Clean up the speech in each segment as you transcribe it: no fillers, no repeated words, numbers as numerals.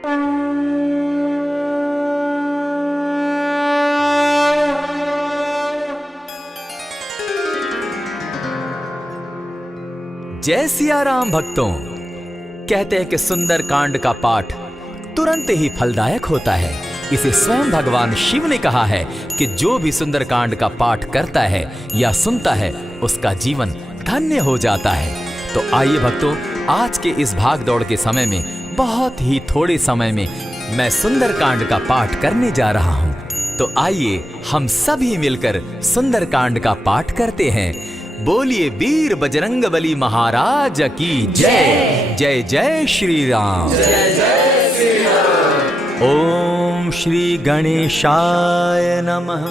जय सिया राम भक्तों। कहते हैं कि सुंदर कांड का पाठ तुरंत ही फलदायक होता है। इसे स्वयं भगवान शिव ने कहा है कि जो भी सुंदर कांड का पाठ करता है या सुनता है उसका जीवन धन्य हो जाता है। तो आइए भक्तों, आज के इस भाग दौड़ के समय में बहुत ही थोड़े समय में मैं सुंदर कांड का पाठ करने जा रहा हूँ। तो आइए हम सभी मिलकर सुंदर कांड का पाठ करते हैं। बोलिए वीर बजरंगबली महाराज की जय। जय जय श्री राम। जय जय श्री राम। ओम श्री गणेशाय नमः।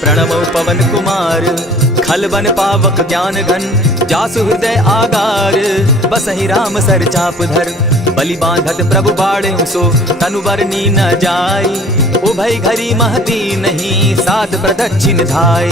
प्रणमो पवन कुमार खल बन पावक ज्ञान घन जासु हृदय आगार बसहि राम सर चाप धर बलि बांधत प्रभु बाढ़े सो तनु बरनी न जाई उभय घरी महती नहीं सात प्रदक्षिण धाय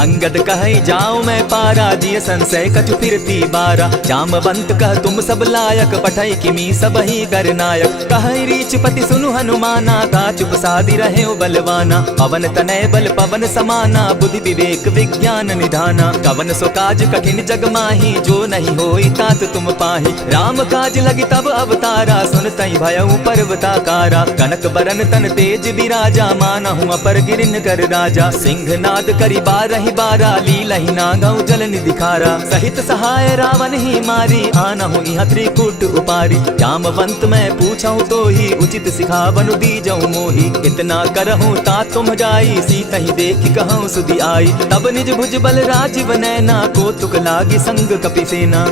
अंगद कहे जाऊं मैं पारा जिय संशय कछु फिरती बारा जामवंत कह तुम सब लायक पठै किमी सब ही कर नायक कहे रीच पति सुनु हनुमाना ता चुप सादी रहे बलवाना पवन तनय बल पवन समाना बुद्धि विवेक विज्ञान निधाना कवन सो काज कठिन जग माही जो नहीं होई तात तुम पाही राम काज लगी तब अवतारा सुन तई भयउ पर्वताकारा कनक बरन तन तेज विराजा मानहु अपर गिरिन कर राजा सिंह नाद करी बार बारा लीलहि नागौ जल निधिखारा सहित सहाय रावण ही मारी आनहु इह त्रिकूट उपारी जामवंत मैं पूछऊं तो ही उचित सिखावनु दीजऊं मोही इतना करहूं ता तुम जाई सीतहि देखि कहूं सुधि आई तब निज भुज बल राजीव नैना कौतुक लागी संग कपिसेना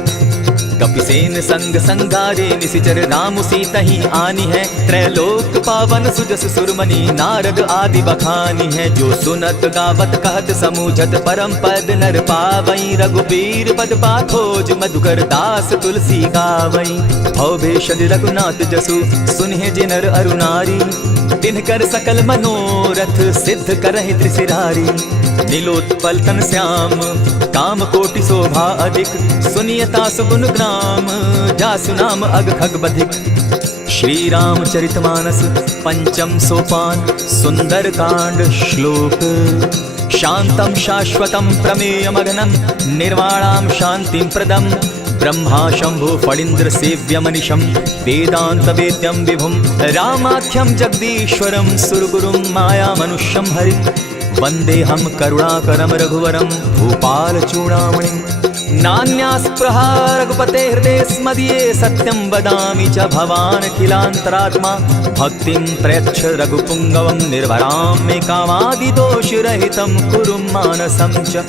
कपिसेन संग संगारे निशिचर राम सीतहि आनी है त्रैलोक पावन सुजस सुरमणि नारद आदि बखानी है जो सुनत गावत कहत समूझत परम पद नर पावई रघुबीर पद पाथोज मधुकर दास तुलसी गावई भव भेषज रघुनाथ जसु सुनहि जिनर अरुनारी तिनकर सकल मनोरथ सिद्ध करहि त्रिशिरारी नीलोत्पल तन श्याम काम कोटि शोभा अधिक सुनियता सुगुण ग्राम जासु नाम अग खग बधिक। श्री रामचरितमानस पंचम सोपान सुंदर कांड श्लोक शांतम शाश्वतम प्रमेयमगनं निर्वाणां शांतिं प्रदम ब्रह्मा शंभु फणीन्द्र सेव्यमनिशं वेदांत वेद्यं विभुं रामाख्यं जगदीश्वरं सुरगुरुं माया मनुष्यं हरिं वंदेहम करुणाकरं रघुवरं भूपाल चूड़ामणिं नान्यास्पृहा रघुपते हृदये स्मदीये सत्यं वदामि च भवान् खिलान्तरात्मा भक्तिं प्रयच्छ रघुपुङ्गवं निर्भरां मे कामादिदोषरहितं कुरु मानसं च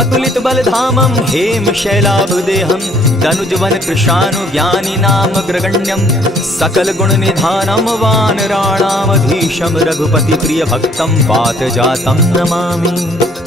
अतुलित बलधामं हेम शैलाभदेहं तनुजवन कृशानु ज्ञानी नाम ग्रगण्यं सकल गुण निधानं वानराणामधीशं रघुपति प्रिय भक्तं वात जातं नमामि।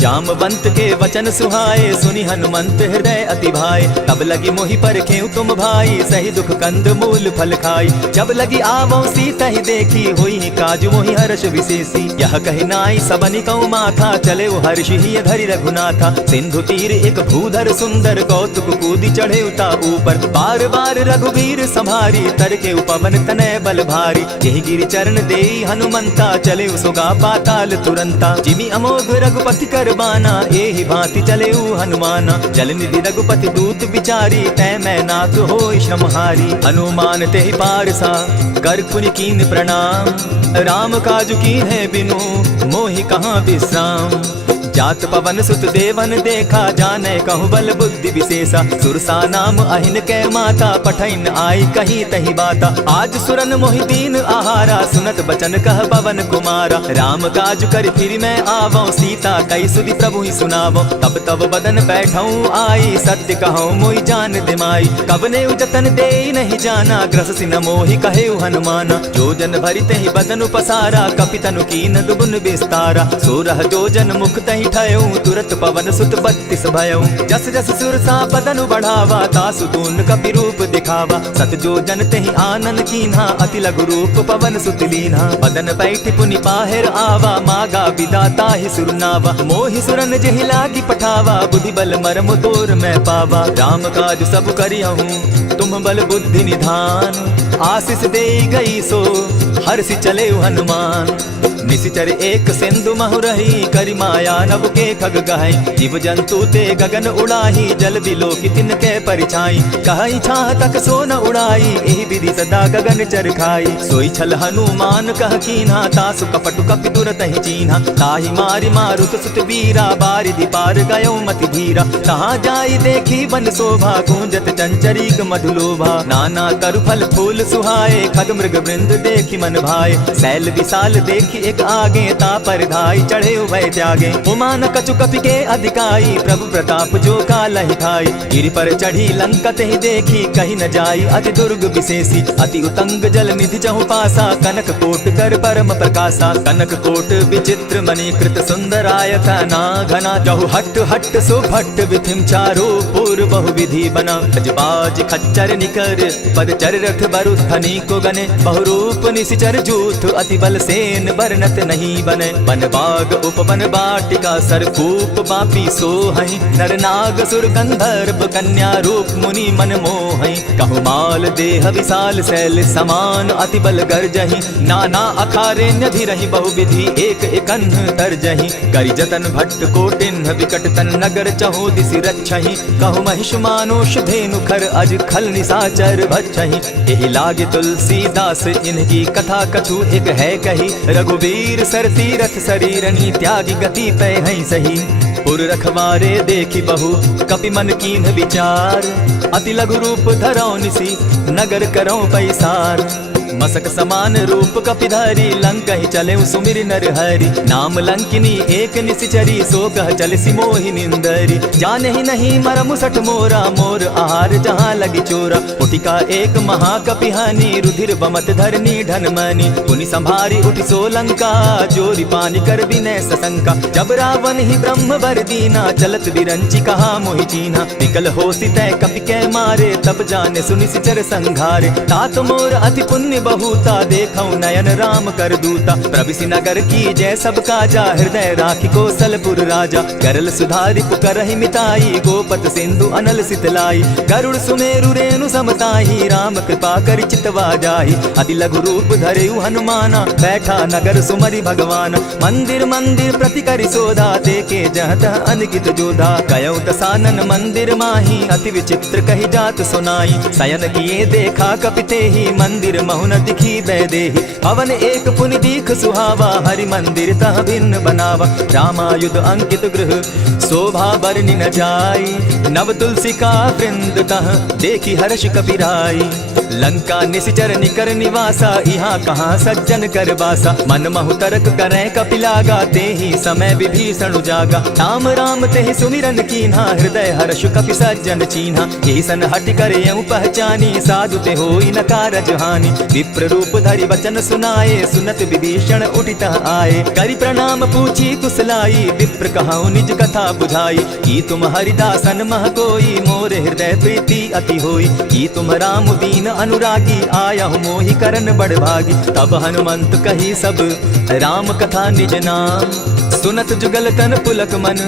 जामवंत के वचन सुहाए सुनि हनुमंत हृदय अति भाए तब लगी मोहि परखेउ तुम भाई सही दुख कंद मूल फल खाई जब लगी आवो सीता ही देखी हुई काज मोहि हर्ष विशेषी यह कहि नाई सबनि कौ माथा चले हर्ष ही धरि रघुनाथा सिंधु तीर एक भूधर सुंदर कौतुक कूदी चढ़े उता ऊपर बार बार रघुवीर संभारी तर के उपवन तनय बल भारी यही गिरि चरण देई हनुमंता चले सुगा पाताल तुरंता जिमि अमोघ रघुपति कर बाना एहि भांति चले हनुमाना जल निधि रघुपति दूत बिचारी तै मैं नाथ होय समहारी हनुमान तेहि पारसा कर पुनि कीन प्रणाम राम काज कीन है बिनु मोहि कहाँ विश्राम जात पवन सुत देवन देखा जाने कहु बल बुद्धि विशेषा सुरसा नाम अहिन कै माता पठैन आई कहीं तही बाता आज सुरन मोहि दीन आहारा सुनत बचन कह पवन कुमारा राम काज कर फिर मैं आवो सीता कई सुधि प्रभु ही सुनावो तब तब बदन बैठऊं आई सत्य कहूं मोहि जान दिमाई कब ने जतन दे नहीं जाना ग्रस सिन मोहि कहे हनुमाना जो जन भरिते ही बदन पसारा कपितनु कीन दुगुन विस्तारा सोरह जो जन मुख तही ठयऊ तुरत पवन सुत 32 भयऊ जस जस सुरसा बदनु बढ़ावा तासु दून कपि रूप दिखावा सत जो जन तेहि आनन कीन्हा अति लघु रूप पवन सुत लीन्हा बदन बैठ पुनि पाहिर आवा मागा विदाता ही सुरनावा मोहि सुरन जेहि लागी पठावा बुद्धि बल मरम तोर मैं पावा राम काज सब करियहूँ तुम बल बुद्धि निधान, आशीष दे गई सो हर्षि चले हनुमान। निशिचर एक सिंधु महु रही, करि माया नभ के खग गहई। जीव जंतु ते गगन उड़ाही, जल बिलो की तिनके परिछाई। कहई छाह तक सो न उड़ाई, एहि विधि सदा गगन चर खाई। सोई छल हनुमान कह कीन्हा, तासु कपटु कपि तुरत ही चीन्हा। ताहि मारि मारुत सुत बीरा, बारिधि पार गयो मति धीरा। कहाँ जाई देखी वन शोभा, गूंजत चंचरीक मधुलोभा। नाना तरु फल फूल सुहाए, खग मृग वृंद देखी मन भाए। शैल विशाल देखी एक आगे, तापर धाई चढ़े उभय त्यागे। उमान कछु कपि के अधिकाई, प्रभु प्रताप जो कालहि खाई। गिरि पर चढ़ी लंका तेहि देखी, कहीं न जाई अति दुर्ग विशेषी। अति उतंग जल निधि जहु पासा, कनक कोट कर परम प्रकाशा। कनक कोट विचित्र मणि कृत सुंदरायता ना घना। जहु हट हट सो भट्ट विधिम चारो पूर्व बहु विधि बना। गजबाज खच्चर निकर पद चर रथ बरु धनी को गने। बहुरूप निशिचर जूथ अति बल सेन बरनत नहीं बने। बन बाग उपवन बाटिका सरकूप बापी सोहई। नर नाग सुर गंधर्व कन्या रूप मुनि मन मोहई। कहु माल देह विशाल शैल समान, अति बल गर्जहि। नाना अखारे न्यधिरहि बहुविधि, एक एकन्ह तरजहि। करि जतन भट्ट कोटिन्ह विकट तन नगर, चहु दिसि रक्षहि। कहु महिष मानुष धेनु खर, अज खल निशाचर भक्षहि। एहि लागे तुलसीदास इनकी कथा, कछु एक है कही। रघुवीर सर तीरथ शरीरनी, त्यागी गति पै हैं सही। पुर रखवारे देखी बहु कपि मन कीन्ह विचार। अति लघु रूप धरौ निसी, नगर करौ पैसार। मसक समान रूप कपिधारी, लंक ही चले सुमिर नर हरि। नाम लंकिनी एक निशिचरी, सो कह चल सिमोहि निंदरी। जाने ही नहीं मरमु सठ मोरा, मोर आहार जहाँ लगी चोरा। उठिका एक महाकपिहानी, रुधिर बमत धरनी ढनमनी। पुनि संभारी उठि सो लंका, जोरी पानी कर विनय सशंका। जब रावण ही ब्रह्म बर दीना, चलत विरंचि कहा मोहि चीन्हा। विकल होसी तय कपि कै मारे, तब जाने सुनि निशिचर संघारे। तात मोर अति पुण्य बहुता, देखौ नयन राम कर दूता। प्रविशि नगर की जय सब काजा, हृदय राखी कौशलपुर राजा। करल सुधारि पुकरहि मिताई, गोपत सिंधु अनल सितलाई। गरुड़ सुमेरु रेणु समताही, राम कृपा करि चितवा जाहि। अति लघु रूप धरेउ हनुमाना, बैठा नगर सुमरि भगवान। मंदिर मंदिर प्रति करि सोधा, देखे जहत अनगित जोधा। गयौ दसानन मंदिर माही, अति विचित्र कहि जात सुनाई। शयन किए देखा कपितेहि, मंदिर महुन दिखी बैदेहि। भवन एक पुनि दीख सुहावा, हरि मंदिर तह भिन्न बनावा। रामायुध अंकित गृह, शोभा बरनि न जाई। नव तुलसी का वृंद तह, देखी हर्ष कपिराई। लंका निशिचर निकर निवासा, यहाँ कहाँ सज्जन कर बासा। मन महु तरक करें कपिलागा, तेहि समय विभीषण उजागा। राम राम तेहि सुमिरन कीन्हा, हृदय हर्ष कपि सज्जन चीन्हा। एहि सन हटि कर यऊ पहचानी, साधु ते होई न कारज हानि। विप्र रूप धरि वचन सुनाए, सुनत विभीषण उठितः आए। करि प्रणाम पूछी कुशलाई, विप्र कहौ निज कथा बुझाई। की तुम हरिदासन मह कोई, मोर हृदय प्रीति अति होई। की तुम राम दीन अनुरागी, आया मोहि करन बड़ भागी। तब हनुमंत कही सब राम कथा निज नाम, सुनत जुगल तन पुलक मन,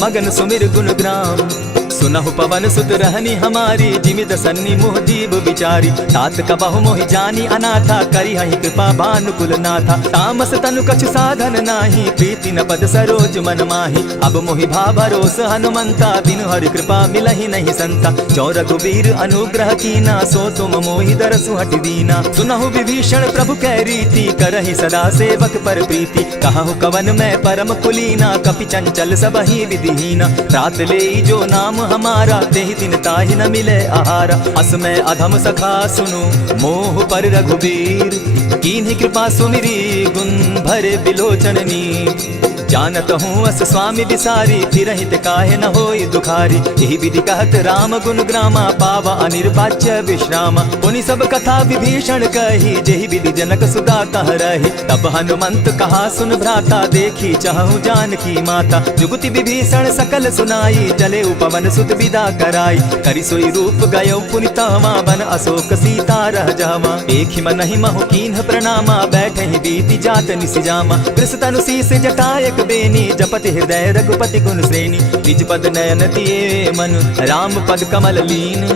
मगन सुमिर गुण ग्राम। सुनहु पवन सुत रहनी हमारी, जिमित सन्नी मुह दीप विचारी। तात कबहु मोहि जानी अनाथा, करी हहि कृपा भानुकुल नाथा। तामस तनु कछु साधन नाही, प्रीति न पद सरोज मन माही। अब मोहि भा भरोस हनुमंता, बिनु हरि कृपा मिलहि नहीं संता। जो रघुवीर अनुग्रह कीना, सो तुम मोहि दरसु हटि दीना। सुनहु विभीषण प्रभु कै रीति, करहि सदा सेवक पर प्रीति। कहु कवन मैं परम कुलीना, कपि चंचल सबहि विधिहीना। रात ले जो नाम हमारा, तेहि दिन ताहि न मिले आहारा। अस मैं अधम सखा सुनु, मोह पर रघुवीर। कीन्हि कृपा सुमिरी, गुण भरे बिलोचन नीर। जानत हूँ अस स्वामी विसारी, फिरहित काहे न होई दुखारी। यही विधि कहत राम गुण ग्रामा, पावा अनिर्वाच्य विश्रामा। पुनि सब कथा विभीषण कही, जेहि विधि जनक सुता कह रही। तब हनुमंत कहा सुन भ्राता, देखी चाहूँ जानकी माता। जुगति विभीषण सकल सुनाई, चले उपवन सुत विदा कराई। करि सोई रूप गयो पुनि तहवा, बन अशोक सीता रह जावा। एक ही मन ही महु कीन्ह प्रणामा, बैठे ही बीती जात निसिजामा। कृष तनु शीस जटायक बेनी, जपति हृदय रघुपति गुण श्रेणी। निज पद नयन दिए मन, राम पद कमल लीन।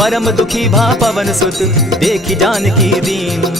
परम दुखी भा पवन सुत देखी जानकी दीन।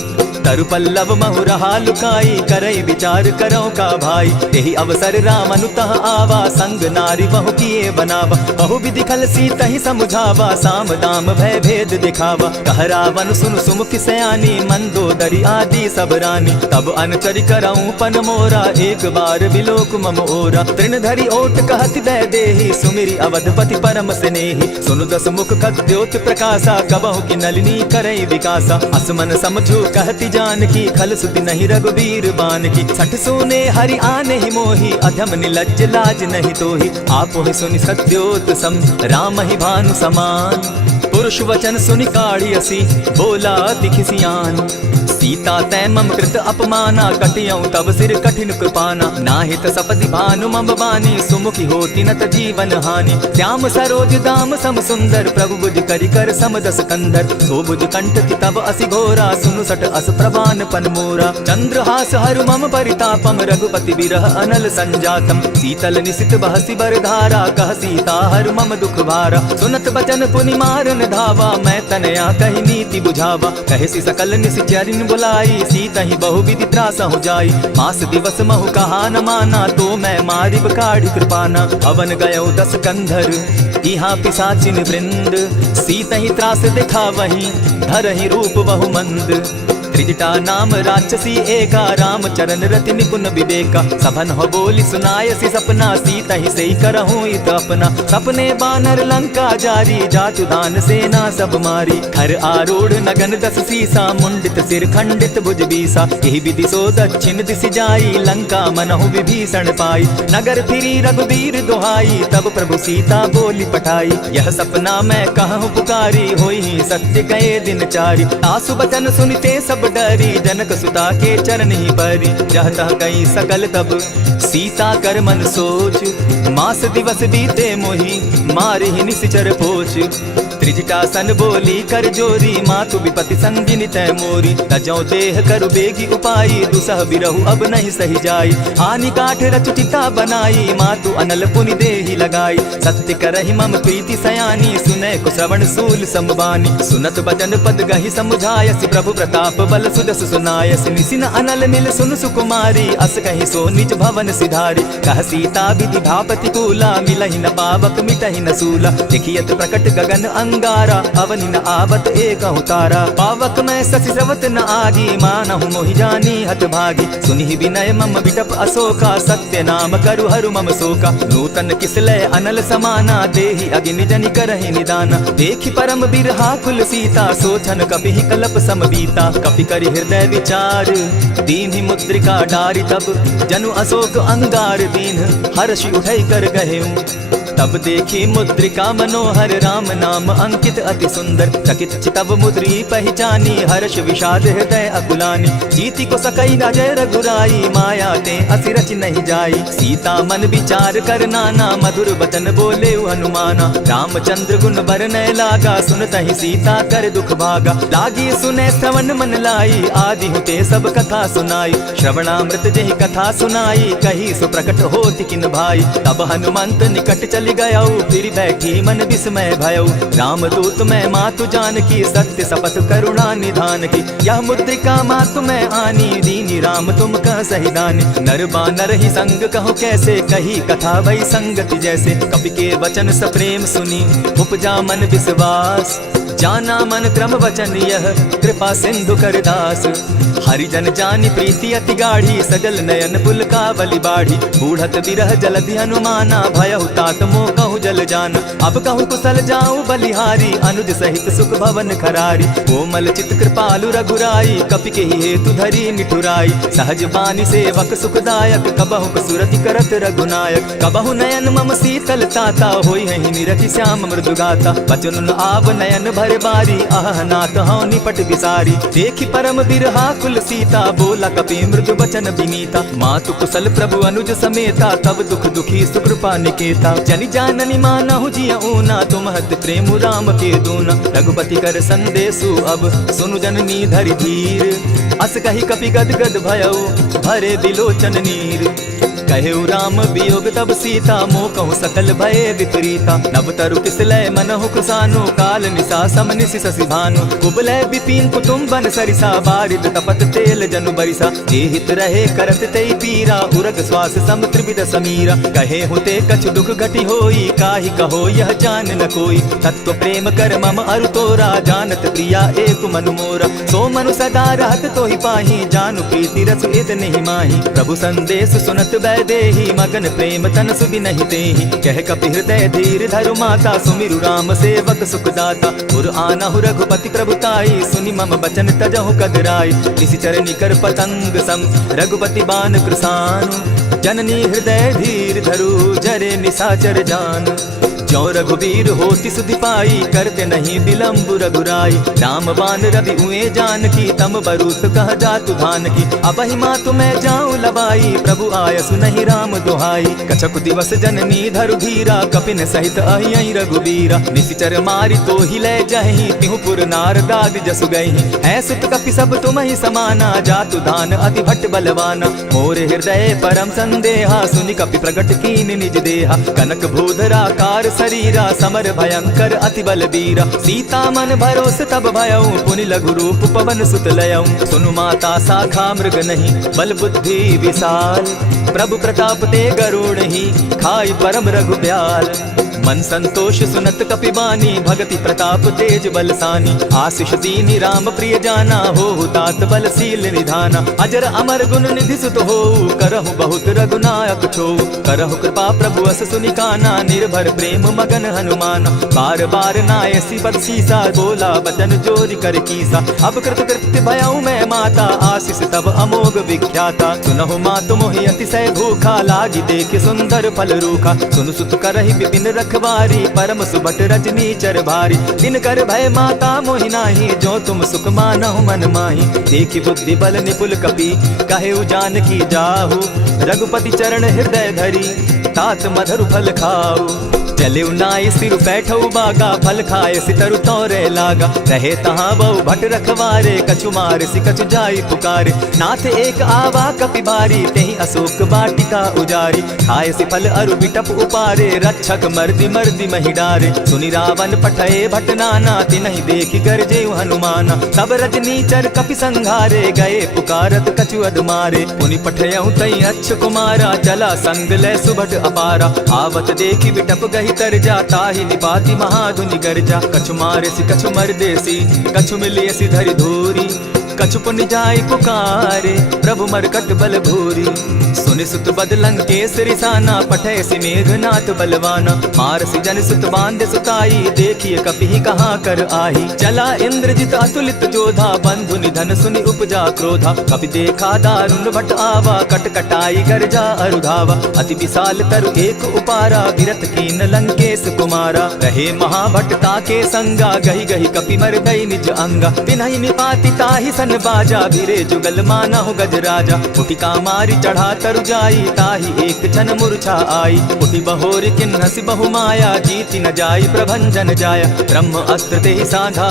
तरु पल्लव महु रहा लुकाई करई विचार करो का भाई। यही अवसर राम अनुतः आवा संग नारी बहु किए बनावा। बहु विधि खल सीत ही समुझावा साम दाम भय भेद दिखावा। कह रावण सुन सुमुख सयानी मंदोदरी आदि सब रानी। तब अनचरि करऊं पन मोरा एक बार बिलोक मम ओरा। तृण धरि ओट कहत दय देहि सुमिरि अवधपति परम स्नेही। सुनु दस मुख खद्योत प्रकाशा कबहु की नलिनी करई विकासा। असमन समझू कहती जानकी खल सुति नहीं रघुबीर बान की। सठ सोने हरि आने ही मोही अधम निलज्ज लाज नहीं तोही। आपो ही सुनि सत्योत सम राम ही भानु समान। पुरुष वचन सुनि काढ़ियसी बोला अति खिसियान। सीता तै मम कृत अपमाना कटियऊं तब सिर कठिन कृपाना। नाहित सपति भानु मम बानी सुमुखी होती नत जीवन हानि। श्याम सरोज दाम सम सुंदर प्रभु बुझ करि कर समदस कंधर। सो बुझ कंठ की तब असि घोरा सुनु सट अस प्रवान पन मोरा। चंद्रहास हरु मम परितापम रघुपति बिरह अनल संजातम। शीतल निशित बहसी बर धारा कह सीता हरु मम दुख भारा। सुनत बचन पुनि मारन धावा मैं तनया कही नीति बुझावा। कहसी सकल निशिचरिन बुलाई सीता ही बहु विधि त्रास हो जाई। मास दिवस महु कहा न माना तो मैं मारिब काढ़ी कृपाना। अवन गयो 10 कंधर इहाँ पिशाचिन वृंद। सीता ही त्रास दिखा वही धरहि रूप बहु मंद। त्रिजटा नाम राक्षसी एका राम चरण रति निपुण विवेका। सभन हो बोली सुनायसी सपना सीता ही सही करहूं इत अपना। सपने बानर लंका जारी जातु दान सेना सब मारी। खर आरूढ़ नगन 10 सीसा मुंडित सिर खंडित भुज बीसा। यही विधि सो दक्षिण दिशि जाई लंका मनहु विभीषण पाई। नगर फिरी रघुबीर दुहाई तब प्रभु सीता बोली पठाई। यह सपना मैं कहूँ पुकारी होई सत्य गए दिन चारी। आसु बचन सुनते सब डरी जनक सुता के चरण ही परी। जहता कई सकल तब सीता कर मन सोच। मास दिवस बीते मोही मारे ही निश्चर पोच। त्रिजटा सन बोली कर जोरी मातु विपति संगिनी तय मोरी। तजौ देह करु बेगी उपाई दुसह बिरहु अब नहीं सही जाई। आनी काठ रच चिता बनाई मातु अनल पुनि देहि लगाई। सत्य करहि मम प्रीति सयानी सुनै को श्रवण सूल समबानी। सुनत बचन पद गहि समुझायसि प्रभु प्रताप बल सुदस सुनायसि। निसिन अनल मिल सुन सुकुमारी अस कहि सो निज भवन सिधारी। कह सीता विधि भापति कूला मिलहि न पावक मिटहि न सूला। देखियत प्रकट गगन अंगारा अवनि न आवत एक तारा। पावक मैं शशि स्रवत न आगी मानहु मोहि जानी हत भागी। सुनि विनय मम बिटप अशोका सत्य नाम करु हरु मम शोका। नूतन किसलय अनल समाना देहि अगिनि जनि करहि निदाना। देखि परम बिरहा कुल सीता सोचन कपिहि कलप सम बीता। कपि करि हृदय विचार दीन्हि मुद्रिका डारि तब। जनु अशोक अंगार दीन हर्षि उठै कर गहेऊं। तब देखी मुद्रिका मनोहर राम नाम अंकित अति सुंदर। चकित चितव मुद्री पहचानी हर्ष विषाद हृदय अकुलानी। जीति को सकई न जय रघुराई माया ते असि रच नहीं जाई। सीता मन विचार कर नाना मधुर बचन बोले हनुमाना। रामचंद्र गुण बरनय लागा सुनतहि सीता कर दुख भागा। लागी सुने श्रवण मन लाई आदि हुते सब कथा सुनाई। श्रवणामृत जेहि कथा सुनाई कही सो प्रकट होति किन भाई। तब हनुमंत निकट चल गया फिर बैठी मन विस्मय भयो। रामदूत मैं मातु जानकी सत्य शपथ करुणा निधान की। यह मुद्रिका मातु मैं आनी दीनी राम तुम कह सही दानी। नर बानर ही संग कहो कैसे कही कथा वही संगति जैसे। कपि के वचन सप्रेम सुनी उपजा मन विश्वास। जाना मन क्रम वचन यह कृपा सिंधु कर दास। हरिजन जानी प्रीति अति गाढ़ी सजल नयन पुलकावली बाढ़ी। बूढ़त बिरह जलधि हनुमाना भयहु तात मोह कहूँ जल जान। अब कहूँ कुशल जाऊँ बलिहारी अनुज सहित सुख भवन खरारी। कोमल चित कृपालु रघुराई कपि के ही हेतु धरी निठुराई। सहज बानी सेवक सुखदायक कबहु कसुरति करत रघुनायक। कबहु नयन मम शीतल ताता होई है निरति श्याम मृदु गाता। बचन आव नयन भर बारी आह नाथ हौ निपट विसारी। देखि परम बिरहा कुल सीता बोला कपि मृदु बचन विनीता। मातु कुशल प्रभु अनुज समेता तब दुख दुखी सुकृपा निकेता। जनि जाननि मानहु जिय ऊना तुम हत प्रेम राम के दूना। रघुपति कर संदेशु अब सुनु जननी धरि धीर। अस कहि कपि गद गद भयउ भरे बिलोचन नीर। कहेउ राम वियोग तब सीता मोह कहूँ सकल भये विपरीता। नव तरु किसलय मनहु कृसानु काल निशा सम निशि शशि भानु। कुबलय विपिन कुटुम्बन सरिसा बारिद तपत तेल जनु बरिसा। जे हित रहे करत तेई पीरा उरग श्वास सम त्रिविध समीरा। कहे हुते कछु दुख घटी होई काहि कहो यह जान न कोई। तत्व प्रेम कर मम अरु तोरा जानत प्रिया एक मनु मोरा। सो मनु सदा रहत तोहि पाही जानु प्रीति रस इद नहीं माही। प्रभु संदेश सुनत वैदेही मगन प्रेम तन सुबि नहीं तेहि। कह कपि हृदय धीर धरु माता सुमिरु राम सेवक सुखदाता। उर आनहु रघुपति प्रभुताई सुनि मम बचन तजहु कदराई। निशिचर निकर पतंग सम रघुपति बान कृसानु। जननी हृदय धीर धरु जरे निशाचर जान। जो रघुवीर होति सुधि पाई करते नहीं विलम्ब रघुराई। राम बान रवि उए जानकी तम बरूत कह जातु धान की। अबहि मातु मैं जाऊं लबाई प्रभु आयसु नहीं राम दुहाई। कछक दिवस जननी धरु धीरा कपिन सहित अहियहि रघुवीरा। निशिचर मारि तो ही ले जहि तिहु पुर नार दाग जसु गई। है सुत कपि सब तुम ही समाना जातु धान अति भट्ट बलवाना। मोर हृदय परम संदेहा सुनि कपि प्रगट कीन निज देहा। कनक भूधरा कार शरीरा समर भयंकर अति बलबीरा। सीता मन भरोस तब भयऊ पुनि लघु रूप पवन सुत लयऊ। सुनु माता शाखा मृग नहीं बल बुद्धि विशाल। प्रभु प्रताप ते गरुड़ ही खाई परम रघुब्याल। मन संतोष सुनत कपि बानी भगति प्रताप तेज बलसानी। आशीष दीनि राम प्रिय जाना हो तात बलशील निधाना। अजर अमर गुण निधि सुत हो करहु बहुत रघुनायक छो। करहु कृपा प्रभु अस सुनि काना निर्भर प्रेम मगन हनुमान। बार बार नायसी पद सीसा बोला बचन जोरि कर कीसा। अब कृत कृत्य भयऊ मैं माता आशीष तब अमोघ विख्याता। सुनहु मातु मोहि अतिशय भूखा लागी देख सुंदर फल रूखा। सुनु सुत करहि विपिन रखवारी परम सुबट रजनी चर भारी। दिन कर भय माता मोहि नाही जो तुम सुख मानहु मन माही। देखि बुद्धि बल निपुल कपि कहेउ जानकी जाहु। रघुपति चरण हृदय धरी तात मधुर फल खाऊ। चलेउ नाई सिर बैठऊ बागा फल खाए सितरु तोरे लागा। रहे तहाँ बहु भट रखवारे कछु मार सि कछु जाई पुकारे। नाथ एक आवा कपि बारी तेहि अशोक वाटिका उजारी। खाए सि फल अरु बिटप उपारे रक्षक मर्दि मर्दि महि डारे। सुनि रावण पठये भट नाना तिनहि देखि गरजेउ हनुमाना। तब रजनी चर कपि संघारे गए पुकारत कछु अदमारे। पुनि पठयउ तई अच्छ कुमारा चला संग ले सुभट अपारा। आवत देखि बिटप गहि तर जाता ही निपाति महाधुनि गर्जा। कछु मारेसी कछु मर्देसी कछु मिलियसी धरि धूरी। कछु पुनि जाई पुकारे प्रभु मरकट बल भूरी। सुनि सुत बद लंकेश रिसाना पठयसि मेघनाथ बलवाना। मारसि जन सुत बांधे सुताई देखिए कपि कहाँ कर आही। चला इंद्रजित अतुलित जोधा बंधु निधन सुनि उपजा क्रोधा। कपि देखा दारुण भट आवा कटकटाई गर्जा अरुधावा। अति विशाल तरु एक उपारा विरत कीन लंकेश कुमारा। रहे महाभट्टा के संगा गही गही कपि मर गई निज अंगा। तिन्हि निपाति ताहि सन बाजा भिरे जुगल मानहु गजराजा। उठिका मारी चढ़ा तरु जाई ताहि एक क्षण मूर्छा आई। उठि बहोर किन्हसि बहु माया जीति न जाई प्रभंजन जाया। ब्रह्म अस्त्र तेहि साधा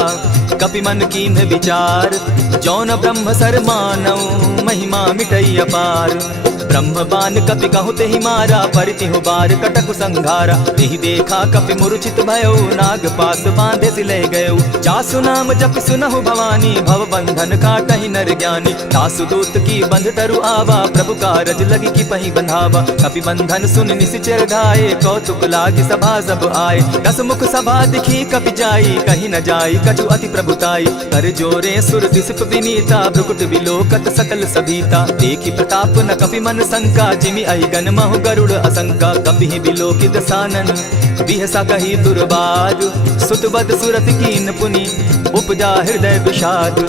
कपि मन कीन्ह विचार। जौन ब्रह्म सर मानऊ महिमा मिटई अपार। ब्रह्म बान कपि कहु तेहि मारा परितिहु बार कटकु संघारा। तेहि देखा कपि मूर्छित भयउ नाग पास बांधे सि ले गयउ। जासु नाम जपि सुनहु भवानी भव बंधन काटहि नर ज्ञानी। दासु दूत की बंध तरु आवा प्रभु कारज लगी की पहि बंधावा। कपि बंधन सुन निशिचर धाये कौतुक लागी सभा सब आए। दस मुख सभा दिखी कपि जाई कहीं न जाई कछु अति प्रभुताई। कर जोरे सुर दिसप विनीता भ्रुकुट विलोकत सकल सभीता। देखी प्रताप न कपि मन संका जिमि अहिगन महु गरुड़ असंका। कपि बिलोकित सानन बिहसा कही दुर्बाद। सुतबद सुरत कीन पुनि उपजा हृदय विषाद।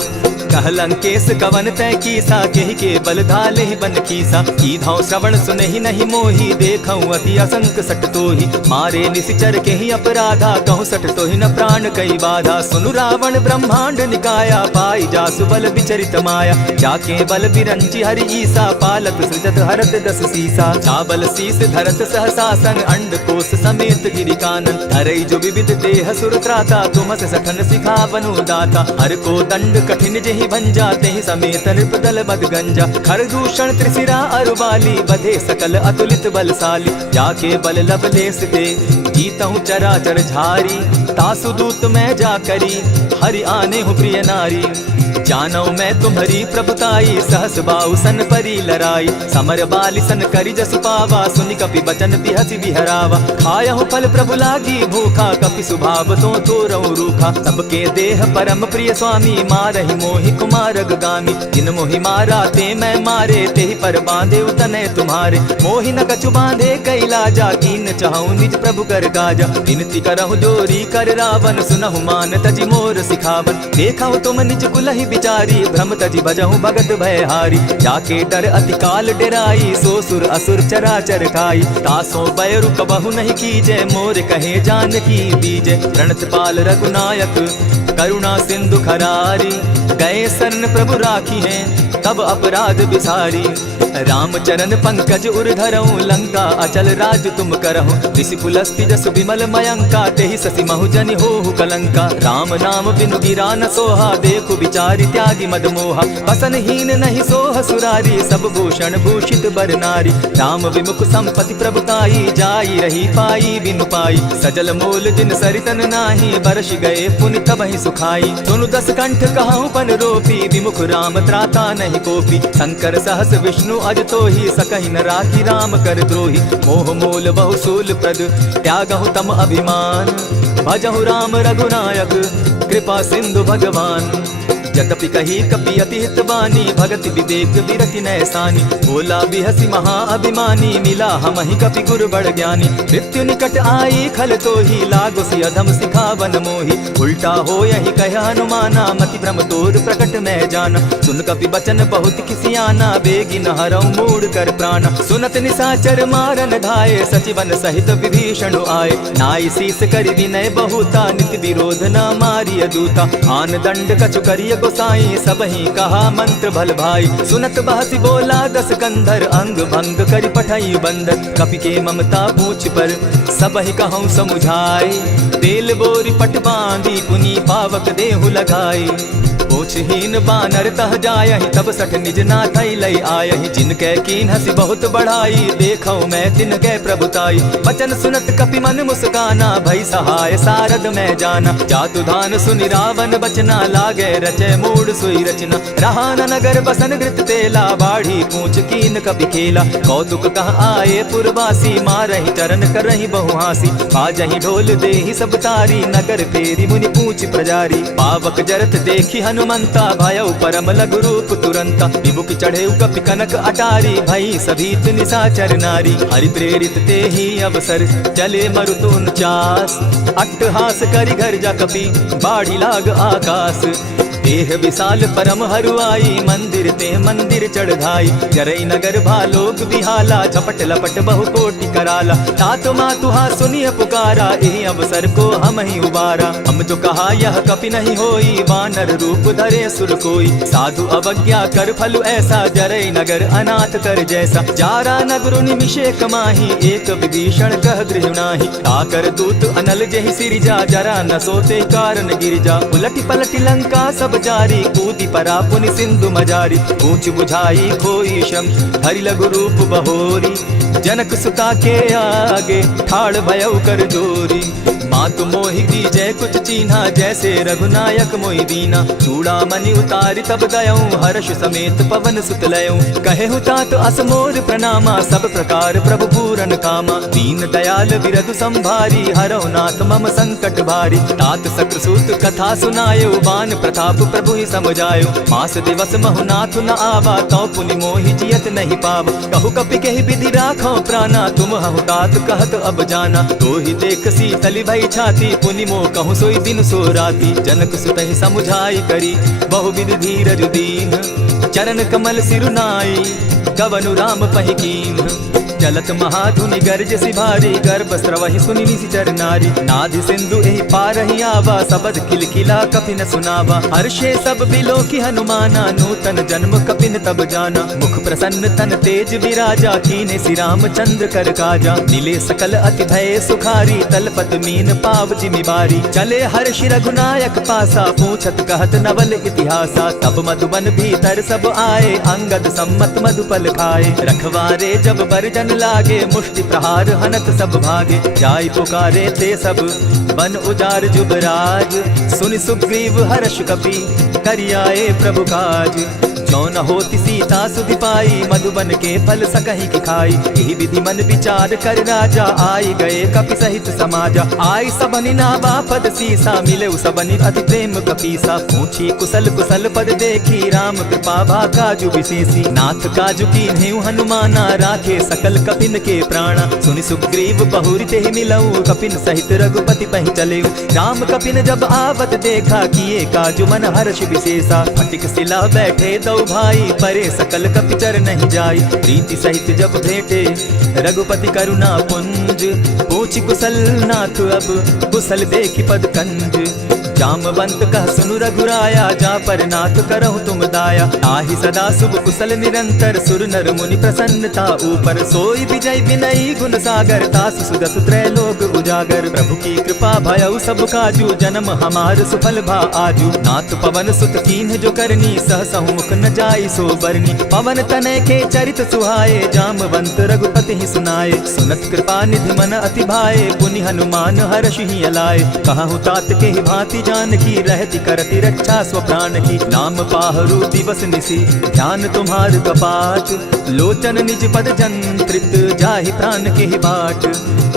कह लंकेश कवन तय कीसा केहि के बल धाले ही बन कीसा। कीधौ श्रवण सुनहि नहीं मोही देखऊं अति असंक सट तोहि। मारे निशिचर केहि अपराधा कहूँ सट तोहि न प्राण कई बाधा। सुनु रावण ब्रह्मांड निकाया पाई जासु बल विचरित माया। जाके बल बिरंची हरि ईसा पालत सृजत हरत दस सीसा। चावल शीस धरत सहसासन अंड कोश समेत गिरि कानन। धरई जो विविध देह सुर त्राता तुमस सठन सिखावनु दाता। हर को दंड कठिन जेहि भंजा तेहि समेत नृपदल बद गंजा खरदूषण त्रिशिरा अरुबाली बधे सकल अतुलित बलशाली जाके बल लवलेस दे जीतहु चराचर झारी तासु दूत मैं जा करी हरि आने हूँ प्रिय नारी जानौ मैं तुम्हारी प्रभुताई सहस बाहु सन परी लराई समर बाली सन करी जसु पावा सुनि कपि बचन बिहसि बिहरावा खायहु फल प्रभु लागी भूखा कपि सुभाव तो तोरहु रूखा सबके देह परम प्रिय स्वामी मारहि मोहि कुमारग गामी जिन मोहि मारा ते मैं मारे तेहि पर बांधे उतने तुम्हारे मोहि न कछु बांधे कैलाजा कीन चाहूं निज प्रभु कर गाजा विनती करहु जोरी कर रावण सुनहु मान तजि मोर सिखावन देखहु तुम निज कुलहि बिचारी भ्रम तजि भजहु भगत भयहारी जाके डर अति काल डेराई सो सुर असुर चराचर खाई तासो बैरु कबहु नहीं कीजे मोर कहे जानकी बीजे प्रणत पाल रघुनायक करुणा सिंधु खरारी गए शरण प्रभु राखी हैं तब अपराध बिसारी रामचरण पंकज उर्धरऊ लंका अचल राज तुम करहु ऋषि पुलस्ति जसु विमल मयंका तेहि ससि महु जनि होहु कलंका राम नाम बिनु गिरा न सोहा देखु विचारि त्यागी मद मोहा बसन हीन नहीं सोह सुरारी सब भूषण भूषित बर नारी राम विमुख संपति प्रभुताई जाई रही पाई बिनु पाई सजल मोल जिन सरितन नाही बरस गए पुनि तबहि सुखाई सुनु दस कंठ कहूँ पन रोपी विमुख राम त्राता नहीं कोपी शंकर सहस विष्णु अज तो ही सकहि न राखी राम कर द्रोही मोह मोल बहु सूल प्रद त्यागहु तम अभिमान भजहु राम रघुनायक कृपा सिंधु भगवान जतपि कही कपि अति हित बानी भगति विवेक विरति नैसानी भोला बिहसी महा अभिमानी मिला हमहि कपि गुर बड़ ज्ञानी मृत्यु निकट आई खल तो ही लागो सि अधम सिखावन मोही उल्टा हो यही कह हनुमाना मति भ्रम तोर प्रकट में जाना सुन कपि बचन बहुत किसियाना बेगी न हरऊ मूड कर प्राण सुनत निसाचर मारन धाये सचिवन सहित विभीषण आए नाई शीस करि विनय बहुता नित विरोध न मारिय दूता आन दंड कछु करिय गोसाई सबही कहा मंत्र भल भाई सुनत बहसी बोला दस कंधर अंग भंग करि पठाई बंदर कपि के ममता पूछ पर सबही कहूँ समुझाए तेल बोरी पट बांधी पुनी पावक देहु लगाई पूछहीन बानर तह जायहि तब सठ निज नाथई लई आयहि जिनके कीन हसी बहुत बढ़ाई देखौ मैं तिनके प्रभुताई बचन सुनत कपि मन मुस्काना भई सहाय सारद में जाना जातु धान सुनि रावण बचना लागे रचे मूड सुई रचना रहा न नगर बसन घृत तेला बाढ़ी पूछ कीन कपि खेला कौतुक कह आए पुरवासी मारहि चरण करहि बहु हासी बाजहि ढोल देहि सब तारी नगर तेरी मुनि पूछ प्रजारी पावक जरत देखी हनुमंता भयउ परम लघु रूप तुरंता विमुख चढ़े कपि कनक अटारी भई सभीत निशाचर नारी हरि प्रेरित ते ही अवसर चले मरुतु 49 अट्टहास करि घर जा कपि बाढ़ी लाग आकाश देह विशाल परम हरुआई मंदिर ते मंदिर चढ़ाई जरई नगर भालोक बिहाला झपट लपट बहु कोटि कराला तात मातुहा सुनिय पुकारा यही अवसर को हम ही उबारा हम जो कहा यह कपि नहीं होई वानर रूप धरे सुर कोई साधु अवज्ञा कर फल ऐसा जरई नगर अनाथ कर जैसा जारा नगर निमिषे कमाही एक विभीषण कह गृह नाही ताकर दूत अनल जहि सिरिजा जरा न सोते कारण गिरजा उलटी पलटी लंका सब जारी कूदी परा पुनि सिंधु मजारी पूछ बुझाई खोई शम हरि लघु रूप बहोरी जनक सुता के आगे ठाड़ भयउ कर जोरी मातु मोहि दीजय कुछ चीन्हा जैसे रघुनायक मोहि दीना चूड़ामणि उतारि तब गयऊं हर्ष समेत पवन सुत लयऊं कहे तात असमोर प्रणामा सब प्रकार प्रभु पूरन कामा दीन दयाल बिरधु संभारी हरौ नाथ मम संकट भारी तात सक्रसूत कथा सुनायो बान प्रताप प्रभु ही समझायो मास दिवस महु नाथ न आवा तौ पुनि मोहि जियत नहीं पाव कहु कपि कहि विधि राखो प्राणा तुम हहु तात कहत अब जाना तो ही देख शीतली भई छाती पुनि मो कहूँ सोई दिन सो राती जनक सुतहि समुझाई करी बहु विधि धीरज दीन चरण कमल सिरुनाई कवनु राम पहिकीन चलत महाधुनि गर्ज सिभारी, गर्भ स्रवहि सुनि निशिचर नारी। नाधि सिंधु एहि पारहि आवा, सबद किलकिला कपिन सुनावा। हर्षे सब बिलोकि हनुमाना, नूतन जन्म कपिन तब जाना। मुख प्रसन्न तन तेज विराजा, कीने श्री रामचंद्र कर काजा। मिले सकल अति भय सुखारी, तलपत मीन पाव जिमि बारी। चले हर्षि रघुनायक पासा, पूछत कहत नवल इतिहासा। तब मधुबन भीतर सब आए, अंगद सम्मत मधुपल खाए। रखवारे जब बरजन लागे, मुष्टि प्रहार हनत सब भागे। जाय पुकारे ते सब बन उजार जुबराज, सुनि सुग्रीव हर्ष कपि करियाए प्रभु काज। जो न होती सीता सुधि पाई, मधुबन के फल सकहि की खाई। यही विधि मन विचार कर राजा, आई गए कपि सहित समाजा। आई सबनि नावा पद सीसा, मिले सबनि अति प्रेम कपीसा। पूछी कुशल कुशल पद देखी, राम कृपा भा काजु विशेषी। नाथ काजु कीन्हे हनुमाना, राखे सकल कपिन के प्राणा। सुनि सुग्रीव बहुरि तेहि मिलऊ, कपिन सहित रघुपति पहि चलेऊ। राम कपिन जब आवत देखा, किए काजु मन हर्ष विशेषा। फटिक सिला बैठे दो भाई, परे सकल कपिचर नहीं जाई। प्रीति सहित जब भेटे रघुपति करुणा पुंज, पूछ कुशल नाथ अब कुशल देखि पद कंज। जामवंत कह सुनु रघुराया, जा पर नाथ करहु तुम दाया। ताहि सदा शुभ कुशल निरंतर, सुर नर मुनि प्रसन्नता ऊपर। सोई विजय विनयी गुण सागर, तास सुदस त्रैलोक उजागर। प्रभु की कृपा भयउ सब काजू, जन्म हमार सुफल भा आजू। नाथ पवन सुत कीन्ह जो करनी, सहसहु मुख न जाई सो बरनी। पवन तनय के चरित सुहाए, जामवंत रघुपति ही सुनाए। सुनत कृपा निधि मन अति भाए, पुनि हनुमान हर्षि ही अलाए। कहु तात के ही भांति जानकी, रहति करति रक्षा स्व प्राण की। नाम पाहरु दिवस निसी, ध्यान तुम्हार कपाट। लोचन निज पद जंत्रित, जाहि प्राण के ही बाट।